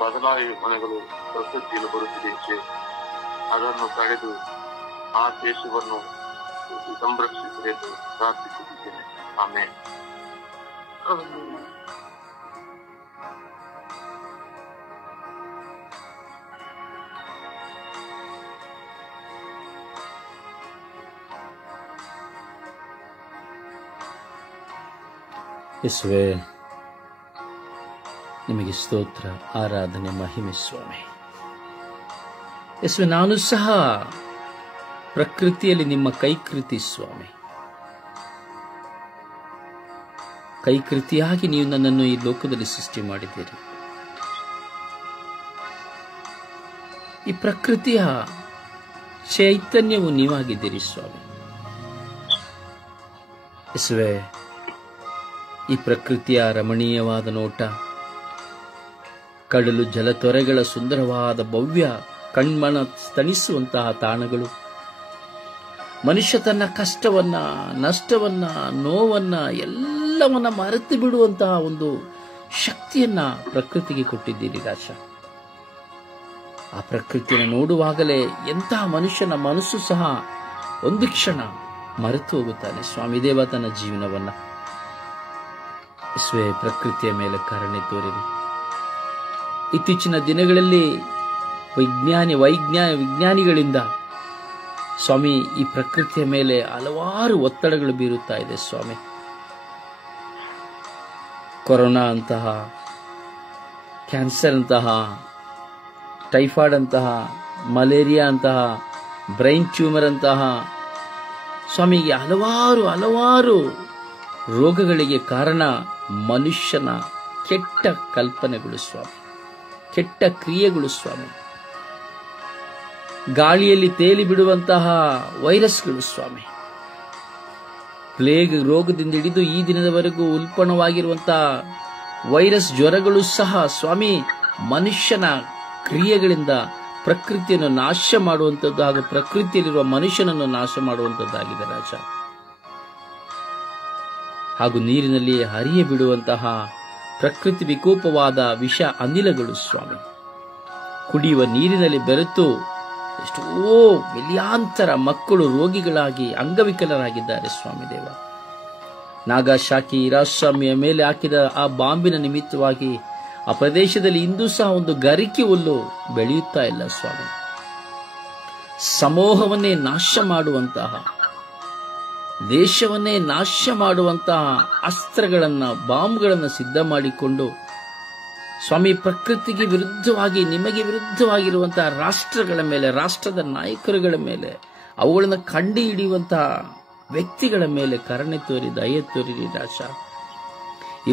ಬದಲಾವಣೆಗಳು ಪ್ರಕೃತಿಯಲ್ಲಿ ಬರುತ್ತಿದೆ ಯೇಸುವೆ. ಅದನ್ನು ತಡೆದು ಆ ದೇಶವನ್ನು ಸಂರಕ್ಷಿಸಲೆಂದು ಪ್ರಾರ್ಥಿಸುತ್ತಿದ್ದೇನೆ. ಆಮೇಲೆ ಯೇಸುವೆ ನಿಮಗೆ ಸ್ತೋತ್ರ, ಆರಾಧನೆ, ಮಹಿಮೆ ಸ್ವಾಮಿ. ಯೇಸುವೆ ನಾನು ಸಹ ಪ್ರಕೃತಿಯಲ್ಲಿ ನಿಮ್ಮ ಕೈಕೃತಿ ಸ್ವಾಮಿ. ಕೈಕೃತಿಯಾಗಿ ನೀವು ನನ್ನನ್ನು ಈ ಲೋಕದಲ್ಲಿ ಸೃಷ್ಟಿ ಮಾಡಿದ್ದೀರಿ. ಈ ಪ್ರಕೃತಿಯ ಚೈತನ್ಯವು ನೀವಾಗಿದ್ದೀರಿ ಸ್ವಾಮಿ. ಯೇಸುವೆ ಈ ಪ್ರಕೃತಿಯ ರಮಣೀಯವಾದ ನೋಟ, ಕಡಲು ಜಲತೊರೆಗಳ ಸುಂದರವಾದ ಭವ್ಯ ಕಣ್ಮನ ತಣಿಸುವಂತಹ ತಾಣಗಳು, ಮನುಷ್ಯ ತನ್ನ ಕಷ್ಟವನ್ನ, ನಷ್ಟವನ್ನ, ನೋವನ್ನ ಎಲ್ಲವನ್ನ ಮರೆತು ಬಿಡುವಂತಹ ಒಂದು ಶಕ್ತಿಯನ್ನ ಪ್ರಕೃತಿಗೆ ಕೊಟ್ಟಿದ್ದೀರಿ ರಾಜ. ಆ ಪ್ರಕೃತಿಯನ್ನು ನೋಡುವಾಗಲೇ ಎಂತಹ ಮನುಷ್ಯನ ಮನಸ್ಸು ಸಹ ಒಂದು ಕ್ಷಣ ಮರೆತು ಹೋಗುತ್ತಾನೆ ಸ್ವಾಮಿ ದೇವ ತನ್ನ ಜೀವನವನ್ನ. ಯೇಸುವೆ ಪ್ರಕೃತಿಯ ಮೇಲೆ ಕರುಣೆ ತೋರಿರಿ. ಇತ್ತೀಚಿನ ದಿನಗಳಲ್ಲಿ ವಿಜ್ಞಾನಿಗಳಿಂದ ಸ್ವಾಮಿ ಈ ಪ್ರಕೃತಿಯ ಮೇಲೆ ಹಲವಾರು ಒತ್ತಡಗಳು ಬೀರುತ್ತಾ ಇದೆ ಸ್ವಾಮಿ. ಕೊರೋನಾ ಅಂತಹ, ಕ್ಯಾನ್ಸರ್ ಅಂತಹ, ಟೈಫಾಯ್ಡ್ ಅಂತಹ, ಮಲೇರಿಯಾ ಅಂತಹ, ಬ್ರೈನ್ ಟ್ಯೂಮರ್ ಅಂತಹ ಸ್ವಾಮಿಗೆ ಹಲವಾರು ರೋಗಗಳಿಗೆ ಕಾರಣ ಮನುಷ್ಯನ ಕೆಟ್ಟ ಕಲ್ಪನೆಗಳು ಸ್ವಾಮಿ, ಕೆಟ್ಟ ಕ್ರಿಯೆಗಳು ಸ್ವಾಮಿ. ಗಾಳಿಯಲ್ಲಿ ತೇಲಿ ಬಿಡುವಂತಹ ವೈರಸ್ಗಳು ಸ್ವಾಮಿ, ಪ್ಲೇಗ್ ರೋಗದಿಂದ ಹಿಡಿದು ಈ ದಿನದವರೆಗೂ ಉಲ್ಪಣವಾಗಿರುವಂತಹ ವೈರಸ್ ಜ್ವರಗಳು ಸಹ ಸ್ವಾಮಿ ಮನುಷ್ಯನ ಕ್ರಿಯೆಗಳಿಂದ ಪ್ರಕೃತಿಯನ್ನು ನಾಶ ಮಾಡುವಂಥದ್ದು ಹಾಗೂ ಪ್ರಕೃತಿಯಲ್ಲಿರುವ ಮನುಷ್ಯನನ್ನು ನಾಶ ಮಾಡುವಂಥದ್ದಾಗಿದೆ ರಾಜ. ಹಾಗೂ ನೀರಿನಲ್ಲಿ ಹರಿಯ ಬಿಡುವಂತಹ ಪ್ರಕೃತಿ ವಿಕೋಪವಾದ ವಿಷ ಅನಿಲಗಳು ಸ್ವಾಮಿ ಕುಡಿಯುವ ನೀರಿನಲ್ಲಿ ಬೆರೆತು ಎಷ್ಟೋ ಮಿಲಿಯಾಂತರ ಮಕ್ಕಳು ರೋಗಿಗಳಾಗಿ ಅಂಗವಿಕಲರಾಗಿದ್ದಾರೆ ಸ್ವಾಮಿ ದೇವ. ನಾಗಾಶಾಖಿ ರಾಜಸ್ವಾಮಿಯ ಮೇಲೆ ಹಾಕಿದ ಆ ಬಾಂಬಿನ ನಿಮಿತ್ತವಾಗಿ ಆ ಪ್ರದೇಶದಲ್ಲಿ ಇಂದೂ ಸಹ ಒಂದು ಗರಿಕೆ ಹುಲ್ಲು ಬೆಳೆಯುತ್ತಾ ಇಲ್ಲ ಸ್ವಾಮಿ. ಸಮೂಹವನ್ನೇ ನಾಶ ಮಾಡುವಂತಹ, ದೇಶವನ್ನೇ ನಾಶ ಮಾಡುವಂತಹ ಅಸ್ತ್ರಗಳನ್ನ, ಬಾಂಬ್ಗಳನ್ನು ಸಿದ್ಧ ಮಾಡಿಕೊಂಡು ಸ್ವಾಮಿ, ಪ್ರಕೃತಿಗೆ ವಿರುದ್ಧವಾಗಿ, ನಿಮಗೆ ವಿರುದ್ಧವಾಗಿರುವಂತಹ ರಾಷ್ಟ್ರಗಳ ಮೇಲೆ, ರಾಷ್ಟ್ರದ ನಾಯಕರುಗಳ ಮೇಲೆ, ಅವುಗಳನ್ನು ಕಂಡು ಹಿಡಿಯುವಂತಹ ವ್ಯಕ್ತಿಗಳ ಮೇಲೆ ಕರುಣೆ ತೋರಿ, ದಯೆ ತೋರಿರಿ ರಾಜ. ಈ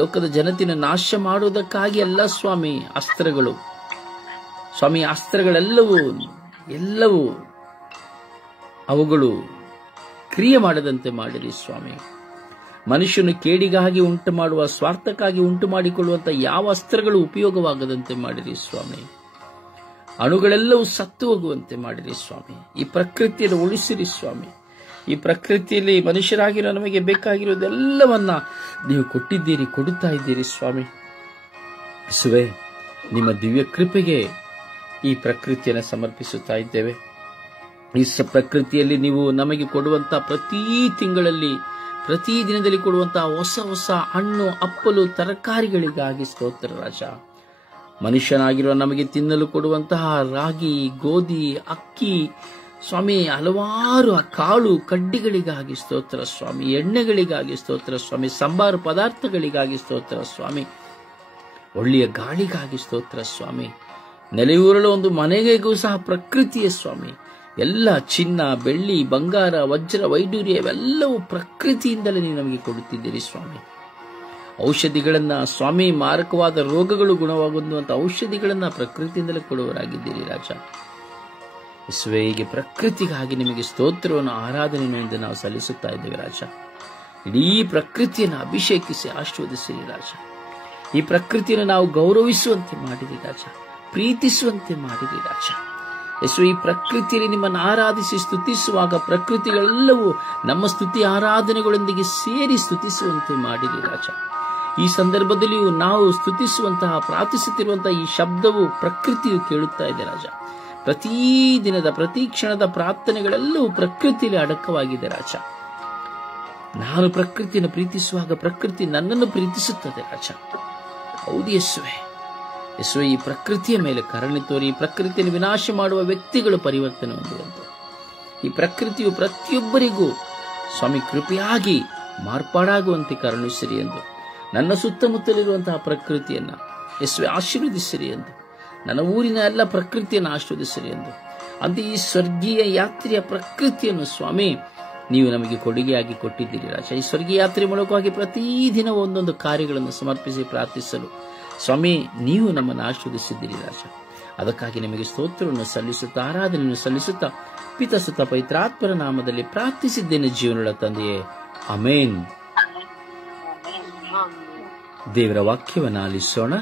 ಲೋಕದ ಜನತೆಯನ್ನು ನಾಶ ಮಾಡುವುದಕ್ಕಾಗಿ ಎಲ್ಲ ಸ್ವಾಮಿ ಅಸ್ತ್ರಗಳು, ಸ್ವಾಮಿ ಅಸ್ತ್ರಗಳೆಲ್ಲವೂ ಅವುಗಳು ಕ್ರಿಯೆ ಮಾಡದಂತೆ ಮಾಡಿರಿ ಸ್ವಾಮಿ. ಮನುಷ್ಯನು ಕೇಡಿಗಾಗಿ ಉಂಟು ಮಾಡುವ, ಸ್ವಾರ್ಥಕ್ಕಾಗಿ ಉಂಟು ಮಾಡಿಕೊಳ್ಳುವಂತಹ ಯಾವ ಅಸ್ತ್ರಗಳು ಉಪಯೋಗವಾಗದಂತೆ ಮಾಡಿರಿ ಸ್ವಾಮಿ. ಅಣುಗಳೆಲ್ಲವೂ ಸತ್ತು ಹೋಗುವಂತೆ ಮಾಡಿರಿ ಸ್ವಾಮಿ. ಈ ಪ್ರಕೃತಿಯನ್ನು ಉಳಿಸಿರಿ ಸ್ವಾಮಿ. ಈ ಪ್ರಕೃತಿಯಲ್ಲಿ ಮನುಷ್ಯರಾಗಿರೋ ನಮಗೆ ಬೇಕಾಗಿರೋದೆಲ್ಲವನ್ನ ನೀವು ಕೊಟ್ಟಿದ್ದೀರಿ, ಕೊಡುತ್ತಾ ಇದ್ದೀರಿ ಸ್ವಾಮಿ. ಯೇಸುವೇ, ನಿಮ್ಮ ದಿವ್ಯ ಕೃಪೆಗೆ ಈ ಪ್ರಕೃತಿಯನ್ನು ಸಮರ್ಪಿಸುತ್ತಾ ಇದ್ದೇವೆ. ಈ ಪ್ರಕೃತಿಯಲ್ಲಿ ನೀವು ನಮಗೆ ಕೊಡುವಂತಹ ಪ್ರತಿ ತಿಂಗಳಲ್ಲಿ, ಪ್ರತಿ ದಿನದಲ್ಲಿ ಕೊಡುವಂತಹ ಹೊಸ ಹೊಸ ಹಣ್ಣು, ಹಪ್ಪಲು, ತರಕಾರಿಗಳಿಗಾಗಿ ಸ್ತೋತ್ರ ರಾಜ. ಮನುಷ್ಯನಾಗಿರುವ ನಮಗೆ ತಿನ್ನಲು ಕೊಡುವಂತಹ ರಾಗಿ, ಗೋಧಿ, ಅಕ್ಕಿ ಸ್ವಾಮಿ, ಹಲವಾರು ಕಾಳು ಕಡ್ಡಿಗಳಿಗಾಗಿ ಸ್ತೋತ್ರ ಸ್ವಾಮಿ. ಎಣ್ಣೆಗಳಿಗಾಗಿ ಸ್ತೋತ್ರ ಸ್ವಾಮಿ. ಸಂಬಾರು ಪದಾರ್ಥಗಳಿಗಾಗಿ ಸ್ತೋತ್ರ ಸ್ವಾಮಿ. ಒಳ್ಳೆಯ ಗಾಳಿಗಾಗಿ ಸ್ತೋತ್ರ ಸ್ವಾಮಿ. ನೆಲೆಯೂರಲು ಒಂದು ಮನೆಗೂ ಸಹ ಪ್ರಕೃತಿಯ ಸ್ವಾಮಿ. ಎಲ್ಲ ಚಿನ್ನ, ಬೆಳ್ಳಿ, ಬಂಗಾರ, ವಜ್ರ, ವೈಡೂರ್ಯ ಇವೆಲ್ಲವೂ ಪ್ರಕೃತಿಯಿಂದಲೇ ನೀವು ನಮಗೆ ಕೊಡುತ್ತಿದ್ದೀರಿ ಸ್ವಾಮಿ. ಔಷಧಿಗಳನ್ನ ಸ್ವಾಮಿ, ಮಾರಕವಾದ ರೋಗಗಳು ಗುಣವಾಗುವಂತ ಔಷಧಿಗಳನ್ನ ಪ್ರಕೃತಿಯಿಂದಲೇ ಕೊಡುವರಾಗಿದ್ದೀರಿ ರಾಜ. ಯೇಸುವೇ, ಹೀಗೆ ಪ್ರಕೃತಿಗಾಗಿ ನಿಮಗೆ ಸ್ತೋತ್ರವನ್ನು, ಆರಾಧನೆಯಿಂದ ನಾವು ಸಲ್ಲಿಸುತ್ತಾ ಇದ್ದೇವೆ ರಾಜ. ಇಡೀ ಪ್ರಕೃತಿಯನ್ನು ಅಭಿಷೇಕಿಸಿ ಆಶೀರ್ವದಿಸಿರಿ ರಾಜ. ಈ ಪ್ರಕೃತಿಯನ್ನು ನಾವು ಗೌರವಿಸುವಂತೆ ಮಾಡಿರಿ ರಾಜ, ಪ್ರೀತಿಸುವಂತೆ ಮಾಡಿರಿ ರಾಜ. ಯೇಸು, ಈ ಪ್ರಕೃತಿಯಲ್ಲಿ ನಿಮ್ಮನ್ನು ಆರಾಧಿಸಿ ಸ್ತುತಿಸುವಾಗ ಪ್ರಕೃತಿಗಳೆಲ್ಲವೂ ನಮ್ಮ ಸ್ತುತಿ ಆರಾಧನೆಗಳೊಂದಿಗೆ ಸೇರಿ ಸ್ತುತಿಸುವಂತೆ ಮಾಡಿರಿ ರಾಜ. ಈ ಸಂದರ್ಭದಲ್ಲಿಯೂ ನಾವು ಸ್ತುತಿಸುವಂತಹ, ಪ್ರಾರ್ಥಿಸುತ್ತಿರುವಂತಹ ಈ ಶಬ್ದವು ಪ್ರಕೃತಿಯು ಕೇಳುತ್ತಾ ಇದೆ ರಾಜ. ಪ್ರತಿ ದಿನದ, ಪ್ರತಿ ಕ್ಷಣದ ಪ್ರಾರ್ಥನೆಗಳೆಲ್ಲವೂ ಪ್ರಕೃತಿಯಲ್ಲಿ ಅಡಕವಾಗಿದೆ ರಾಜ. ನಾನು ಪ್ರಕೃತಿಯನ್ನು ಪ್ರೀತಿಸುವಾಗ ಪ್ರಕೃತಿ ನನ್ನನ್ನು ಪ್ರೀತಿಸುತ್ತದೆ ರಾಜ. ಹೌದು ಯೇಸುವೆ. ಯೇಸುವೆ, ಈ ಪ್ರಕೃತಿಯ ಮೇಲೆ ಕರುಣೆ ತೋರಿ, ಈ ಪ್ರಕೃತಿಯನ್ನು ವಿನಾಶ ಮಾಡುವ ವ್ಯಕ್ತಿಗಳು ಪರಿವರ್ತನೆ ಹೊಂದುವಂತೆ, ಈ ಪ್ರಕೃತಿಯು ಪ್ರತಿಯೊಬ್ಬರಿಗೂ ಸ್ವಾಮಿ ಕೃಪೆಯಾಗಿ ಮಾರ್ಪಾಡಾಗುವಂತೆ ಕರುಣಿಸಿರಿ ಎಂದು, ನನ್ನ ಸುತ್ತಮುತ್ತಲಿರುವಂತಹ ಪ್ರಕೃತಿಯನ್ನ ಯೇಸುವೆ ಆಶೀರ್ವದಿಸಿರಿ ಎಂದು, ನನ್ನ ಊರಿನ ಎಲ್ಲ ಪ್ರಕೃತಿಯನ್ನು ಆಶೀರ್ವದಿಸಿರಿ ಎಂದು, ಅಂತ ಈ ಸ್ವರ್ಗೀಯ ಯಾತ್ರೆಯ ಪ್ರಕೃತಿಯನ್ನು ಸ್ವಾಮಿ ನೀವು ನಮಗೆ ಕೊಡುಗೆಯಾಗಿ ಕೊಟ್ಟಿದ್ದೀರಿ ರಾಜ. ಈ ಸ್ವರ್ಗೀಯ ಯಾತ್ರೆ ಮೂಲಕವಾಗಿ ಪ್ರತಿದಿನ ಒಂದೊಂದು ಕಾರ್ಯಗಳನ್ನು ಸಮರ್ಪಿಸಿ ಪ್ರಾರ್ಥಿಸಲು ಸ್ವಾಮಿ ನೀವು ನಮ್ಮನ್ನು ಆಶೀರ್ವದಿಸಿದ್ದೀರಿ ರಾಜ. ಅದಕ್ಕಾಗಿ ನಿಮಗೆ ಸ್ತೋತ್ರವನ್ನು ಸಲ್ಲಿಸುತ್ತಾ, ಆರಾಧನೆಯನ್ನು ಸಲ್ಲಿಸುತ್ತಾ, ಪಿತಸುತ್ತ ಪವಿತ್ರಾತ್ಮರ ನಾಮದಲ್ಲಿ ಪ್ರಾರ್ಥಿಸಿದ್ದೇನೆ ಜೀವನದ ತಂದೆಯೇ, ಆಮೇನ್. ದೇವರ ವಾಕ್ಯವನ್ನು ಆಲಿಸೋಣ.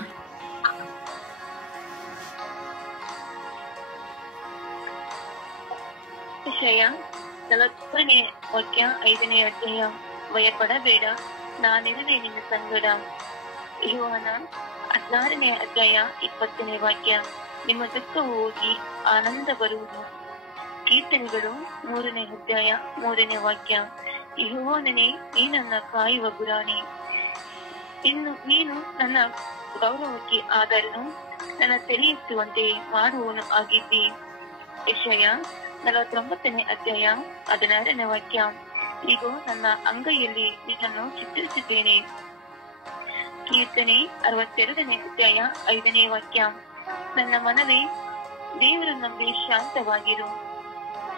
ವಿಷಯ 40ನೇ ವಾಕ್ಯ, 5ನೇ ಅಧ್ಯಾಯ. ಭಯಪಡಬೇಡ, ನಾನಿರುವೆ ನಿನ್ನ ಸಂಗಡ. ಯೋಹಾನ 16ನೇ ಅಧ್ಯಾಯ 20ನೇ ವಾಕ್ಯ. ನಿಮ್ಮ ದುಃಖವು ಹೋಗಿ ಆನಂದ ಬರುವುದು. ಕೀರ್ತನೆಗಳು 3ನೇ ಅಧ್ಯಾಯ 3ನೇ ವಾಕ್ಯ. ಯೆಹೋವನೇ, ನೀ ನನ್ನ ಕಾಯುವ ಗುರಾಣಿ. ಇನ್ನು ನೀನು ನನ್ನ ಗೌರವಕ್ಕೆ ಆದರೂ ನನ್ನ ತಲೆ ಎತ್ತುವಂತೆ ಮಾಡುವವನು ಆಗಿದ್ದಿ. ಯೆಶಾಯ 49ನೇ ಅಧ್ಯಾಯ 16ನೇ ವಾಕ್ಯ. ಈಗ ನನ್ನ ಅಂಗೈಯಲ್ಲಿ ನಿನ್ನನ್ನು ಚಿತ್ರಿಸಿದ್ದೇನೆ. ಕೀರ್ತನೆ 62ನೇ ಅಧ್ಯಾಯ 5ನೇ ವಾಕ್ಯ. ನನ್ನ ಮನವೇ, ದೇವರ ನಂಬಿ ಶಾಂತವಾಗಿರು,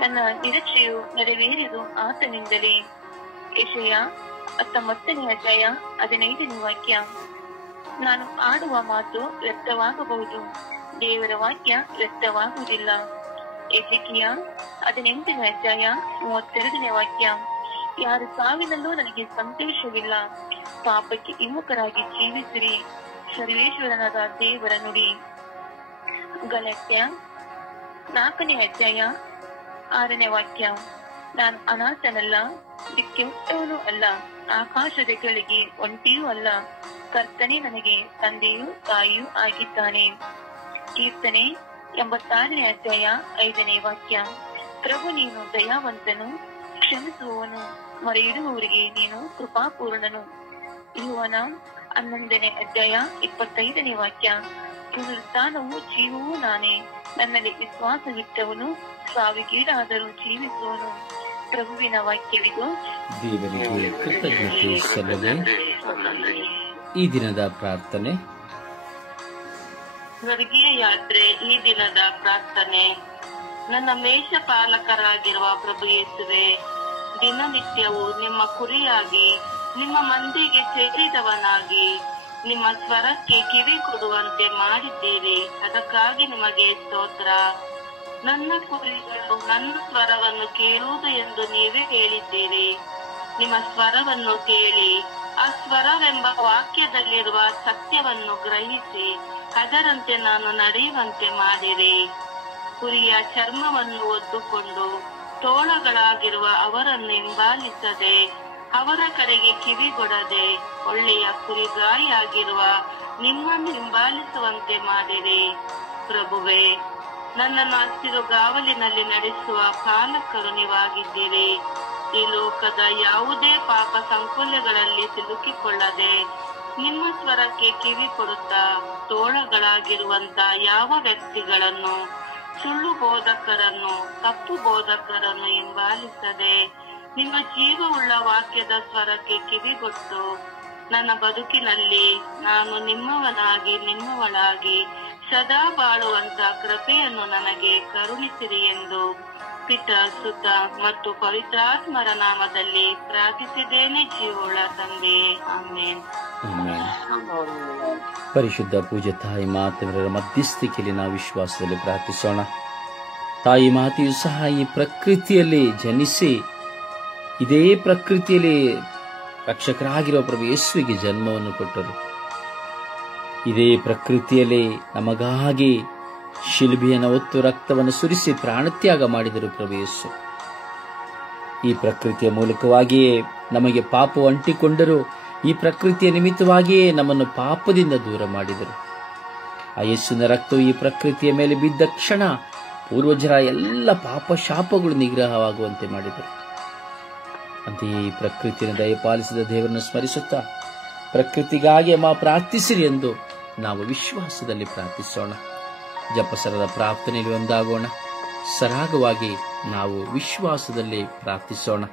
ನನ್ನ ನಿರೀಕ್ಷೆಯು ನೆರವೇರಿದು ಆತನಿಂದಲೇ. ಯೆಶಾಯ 19ನೇ ಅಧ್ಯಾಯ 15ನೇ ವಾಕ್ಯ. ನಾನು ಆಡುವ ಮಾತು ವ್ಯರ್ಥವಾಗಬಹುದು, ದೇವರ ವಾಕ್ಯ ವ್ಯರ್ಥವಾಗುವುದಿಲ್ಲ. ಎಸೆಕಿಯ 18ನೇ ಅಧ್ಯಾಯ 32ನೇ ವಾಕ್ಯ. ಯಾರ ಸಾವಿನಲ್ಲೂ ನನಗೆ ಸಂತೋಷವಿಲ್ಲ, ಪಾಪಕ್ಕೆ ವಿಮುಖರಾಗಿ ಜೀವಿಸಿರಿ, ಸರ್ವೇಶ್ವರನಾದ ದೇವರ ನುಡಿ. ಗಲಾತ್ಯ 4ನೇ ಅಧ್ಯಾಯ 6ನೇ ವಾಕ್ಯ. ನಾನು ಅನಾಥನಲ್ಲ, ದಿಕ್ಕೆಟ್ಟವನು ಅಲ್ಲ, ಆಕಾಶದ ಕೆಳಗೆ ಒಂಟಿಯೂ ಅಲ್ಲ, ಕರ್ತನೇ ನನಗೆ ತಂದೆಯೂ ತಾಯಿಯೂ ಆಗಿದ್ದಾನೆ. ಕೀರ್ತನೆ 86ನೇ ಅಧ್ಯಾಯ 5ನೇ ವಾಕ್ಯ. ಪ್ರಭು, ನೀನು ದಯಾವಂತನು, ಕ್ಷಮಿಸುವವನು, ಮೊರೆಯಿಡುವವರಿಗೆ ನೀನು ಕೃಪಾಪೂರ್ಣನು. ಯೋಹಾನ 11ನೇ ಅಧ್ಯಾಯ 25ನೇ ವಾಕ್ಯ. ಪುನರುತ್ಥಾನವೂ ಜೀವವೂ ನಾನೇ, ನನ್ನಲ್ಲಿ ವಿಶ್ವಾಸವಿಟ್ಟವನು ಸಾವಿಗೀಡಾದರೂ ಜೀವಿಸುವನು. ಪ್ರಭುವಿನ ವಾಕ್ಯವಿದು. ದೇವರಿಗೆ ಕೃತಜ್ಞತೆ ಸಲ್ಲದೆ. ಈ ದಿನದ ಪ್ರಾರ್ಥನೆ. ಸ್ವರ್ಗೀಯ ಯಾತ್ರೆ ಈ ದಿನದ ಪ್ರಾರ್ಥನೆ. ನನ್ನ ಮೇಷಪಾಲಕರಾಗಿರುವ ಪ್ರಭು ಯೇಸುವೆ, ದಿನನಿತ್ಯವೂ ನಿಮ್ಮ ಕುರಿಯಾಗಿ ನಿಮ್ಮ ಮಂದಿಗೆ ಸೇರಿದವನಾಗಿ ನಿಮ್ಮ ಸ್ವರಕ್ಕೆ ಕಿವಿ ಕೊಡುವಂತೆ ಮಾಡಿದ್ದೀರಿ. ಅದಕ್ಕಾಗಿ ನಿಮಗೆ ಸ್ತೋತ್ರ. ನನ್ನ ಕುರಿಗಳು ನನ್ನ ಸ್ವರವನ್ನು ಕೇಳುವುದು ಎಂದು ನೀವೇ ಹೇಳಿದ್ದೀರಿ. ನಿಮ್ಮ ಸ್ವರವನ್ನು ಕೇಳಿ ಆ ಸ್ವರವೆಂಬ ವಾಕ್ಯದಲ್ಲಿರುವ ಸತ್ಯವನ್ನು ಗ್ರಹಿಸಿ ಅದರಂತೆ ನಾನು ನಡೆಯುವಂತೆ ಮಾಡಿರಿ. ಕುರಿಯ ಚರ್ಮವನ್ನು ಒದ್ದುಕೊಂಡು ತೋಳಗಳಾಗಿರುವ ಅವರನ್ನು ಹಿಂಬಾಲಿಸದೆ ಅವರ ಕಡೆಗೆ ಕಿವಿಗೊಡದೆ ಒಳ್ಳೆಯ ಕುರಿಗಾಯಿಯಾಗಿರುವ ನಿಮ್ಮನ್ನು ಹಿಂಬಾಲಿಸುವಂತೆ ಮಾಡಿರಿ. ಪ್ರಭುವೇ, ನನ್ನನ್ನು ಹಸಿರುಗಾವಲಿನಲ್ಲಿ ನಡೆಸುವ ಪಾಲಕರು ನೀವಾಗಿದ್ದೀರಿ. ಈ ಲೋಕದ ಯಾವುದೇ ಪಾಪ ಸಂಕುಲಗಳಲ್ಲಿ ಸಿಲುಕಿಕೊಳ್ಳದೆ ನಿಮ್ಮ ಸ್ವರಕ್ಕೆ ಕಿವಿ ಕೊಡುತ್ತಾ ತೋಳಗಳಾಗಿರುವಂತ ಯಾವ ವ್ಯಕ್ತಿಗಳನ್ನು, ಸುಳ್ಳು ಬೋಧಕರನ್ನು, ತಪ್ಪು ಬೋಧಕರನ್ನು ಹಿಂಬಾಲಿಸದೆ ನಿಮ್ಮ ಜೀವವುಳ್ಳ ವಾಕ್ಯದ ಸ್ವರಕ್ಕೆ ಕಿವಿಗೊಟ್ಟು ನನ್ನ ಬದುಕಿನಲ್ಲಿ ನಾನು ನಿಮ್ಮವನಾಗಿ ನಿಮ್ಮವಳಾಗಿ ಸದಾ ಬಾಳುವಂತ ಕೃಪೆಯನ್ನು ನನಗೆ ಕರುಣಿಸಿರಿ ಎಂದು ಪಿತ, ಸುತ ಮತ್ತು ಪವಿತ್ರಾತ್ಮರ ನಾಮದಲ್ಲಿ ಪ್ರಾರ್ಥಿಸಿದ್ದೇನೆ ಜೀವವುಳ್ಳ ತಂದೆಯೇ, ಆಮೇನ್. ಪರಿಶುದ್ಧ ಪೂಜ್ಯ ತಾಯಿ ಮಾತೆಯವರ ಮಧ್ಯಸ್ಥಿಕೆಯಲ್ಲಿ ನಾವು ವಿಶ್ವಾಸದಲ್ಲಿ ಪ್ರಾರ್ಥಿಸೋಣ. ತಾಯಿ ಮಾತೆಯು ಸಹ ಈ ಪ್ರಕೃತಿಯಲ್ಲಿ ಜನಿಸಿ ಇದೇ ಪ್ರಕೃತಿಯಲ್ಲಿ ರಕ್ಷಕರಾಗಿರುವ ಪ್ರಭು ಯೇಸುವಿಗೆ ಜನ್ಮವನ್ನು ಕೊಟ್ಟರು. ಇದೇ ಪ್ರಕೃತಿಯಲ್ಲಿ ನಮಗಾಗಿ ಶಿಲುಬೆಯನ್ನು ಹೊತ್ತು ರಕ್ತವನ್ನು ಸುರಿಸಿ ಪ್ರಾಣತ್ಯಾಗ ಮಾಡಿದರು ಪ್ರಭು ಯೇಸು. ಈ ಪ್ರಕೃತಿಯ ಮೂಲಕವಾಗಿಯೇ ನಮಗೆ ಪಾಪವು ಅಂಟಿಕೊಂಡರು. ಈ ಪ್ರಕೃತಿಯ ನಿಮಿತ್ತವಾಗಿಯೇ ನಮ್ಮನ್ನು ಪಾಪದಿಂದ ದೂರ ಮಾಡಿದರು. ಆ ಯೇಸುವಿನ ರಕ್ತವು ಈ ಪ್ರಕೃತಿಯ ಮೇಲೆ ಬಿದ್ದ ಕ್ಷಣ ಪೂರ್ವಜರ ಎಲ್ಲ ಪಾಪ ಶಾಪಗಳು ನಿಗ್ರಹವಾಗುವಂತೆ ಮಾಡಿದರು. ಅಂತೆಯೇ ಈ ಪ್ರಕೃತಿಯನ್ನು ದಯಪಾಲಿಸಿದ ದೇವರನ್ನು ಸ್ಮರಿಸುತ್ತಾ ಪ್ರಕೃತಿಗಾಗಿ ಅಮ್ಮ ಪ್ರಾರ್ಥಿಸಿರಿ ಎಂದು ನಾವು ವಿಶ್ವಾಸದಲ್ಲಿ ಪ್ರಾರ್ಥಿಸೋಣ. ಜಪಸರದ ಪ್ರಾರ್ಥನೆಯಲ್ಲಿ ಒಂದಾಗೋಣ. ಸರಾಗವಾಗಿ ನಾವು ವಿಶ್ವಾಸದಲ್ಲಿ ಪ್ರಾರ್ಥಿಸೋಣ.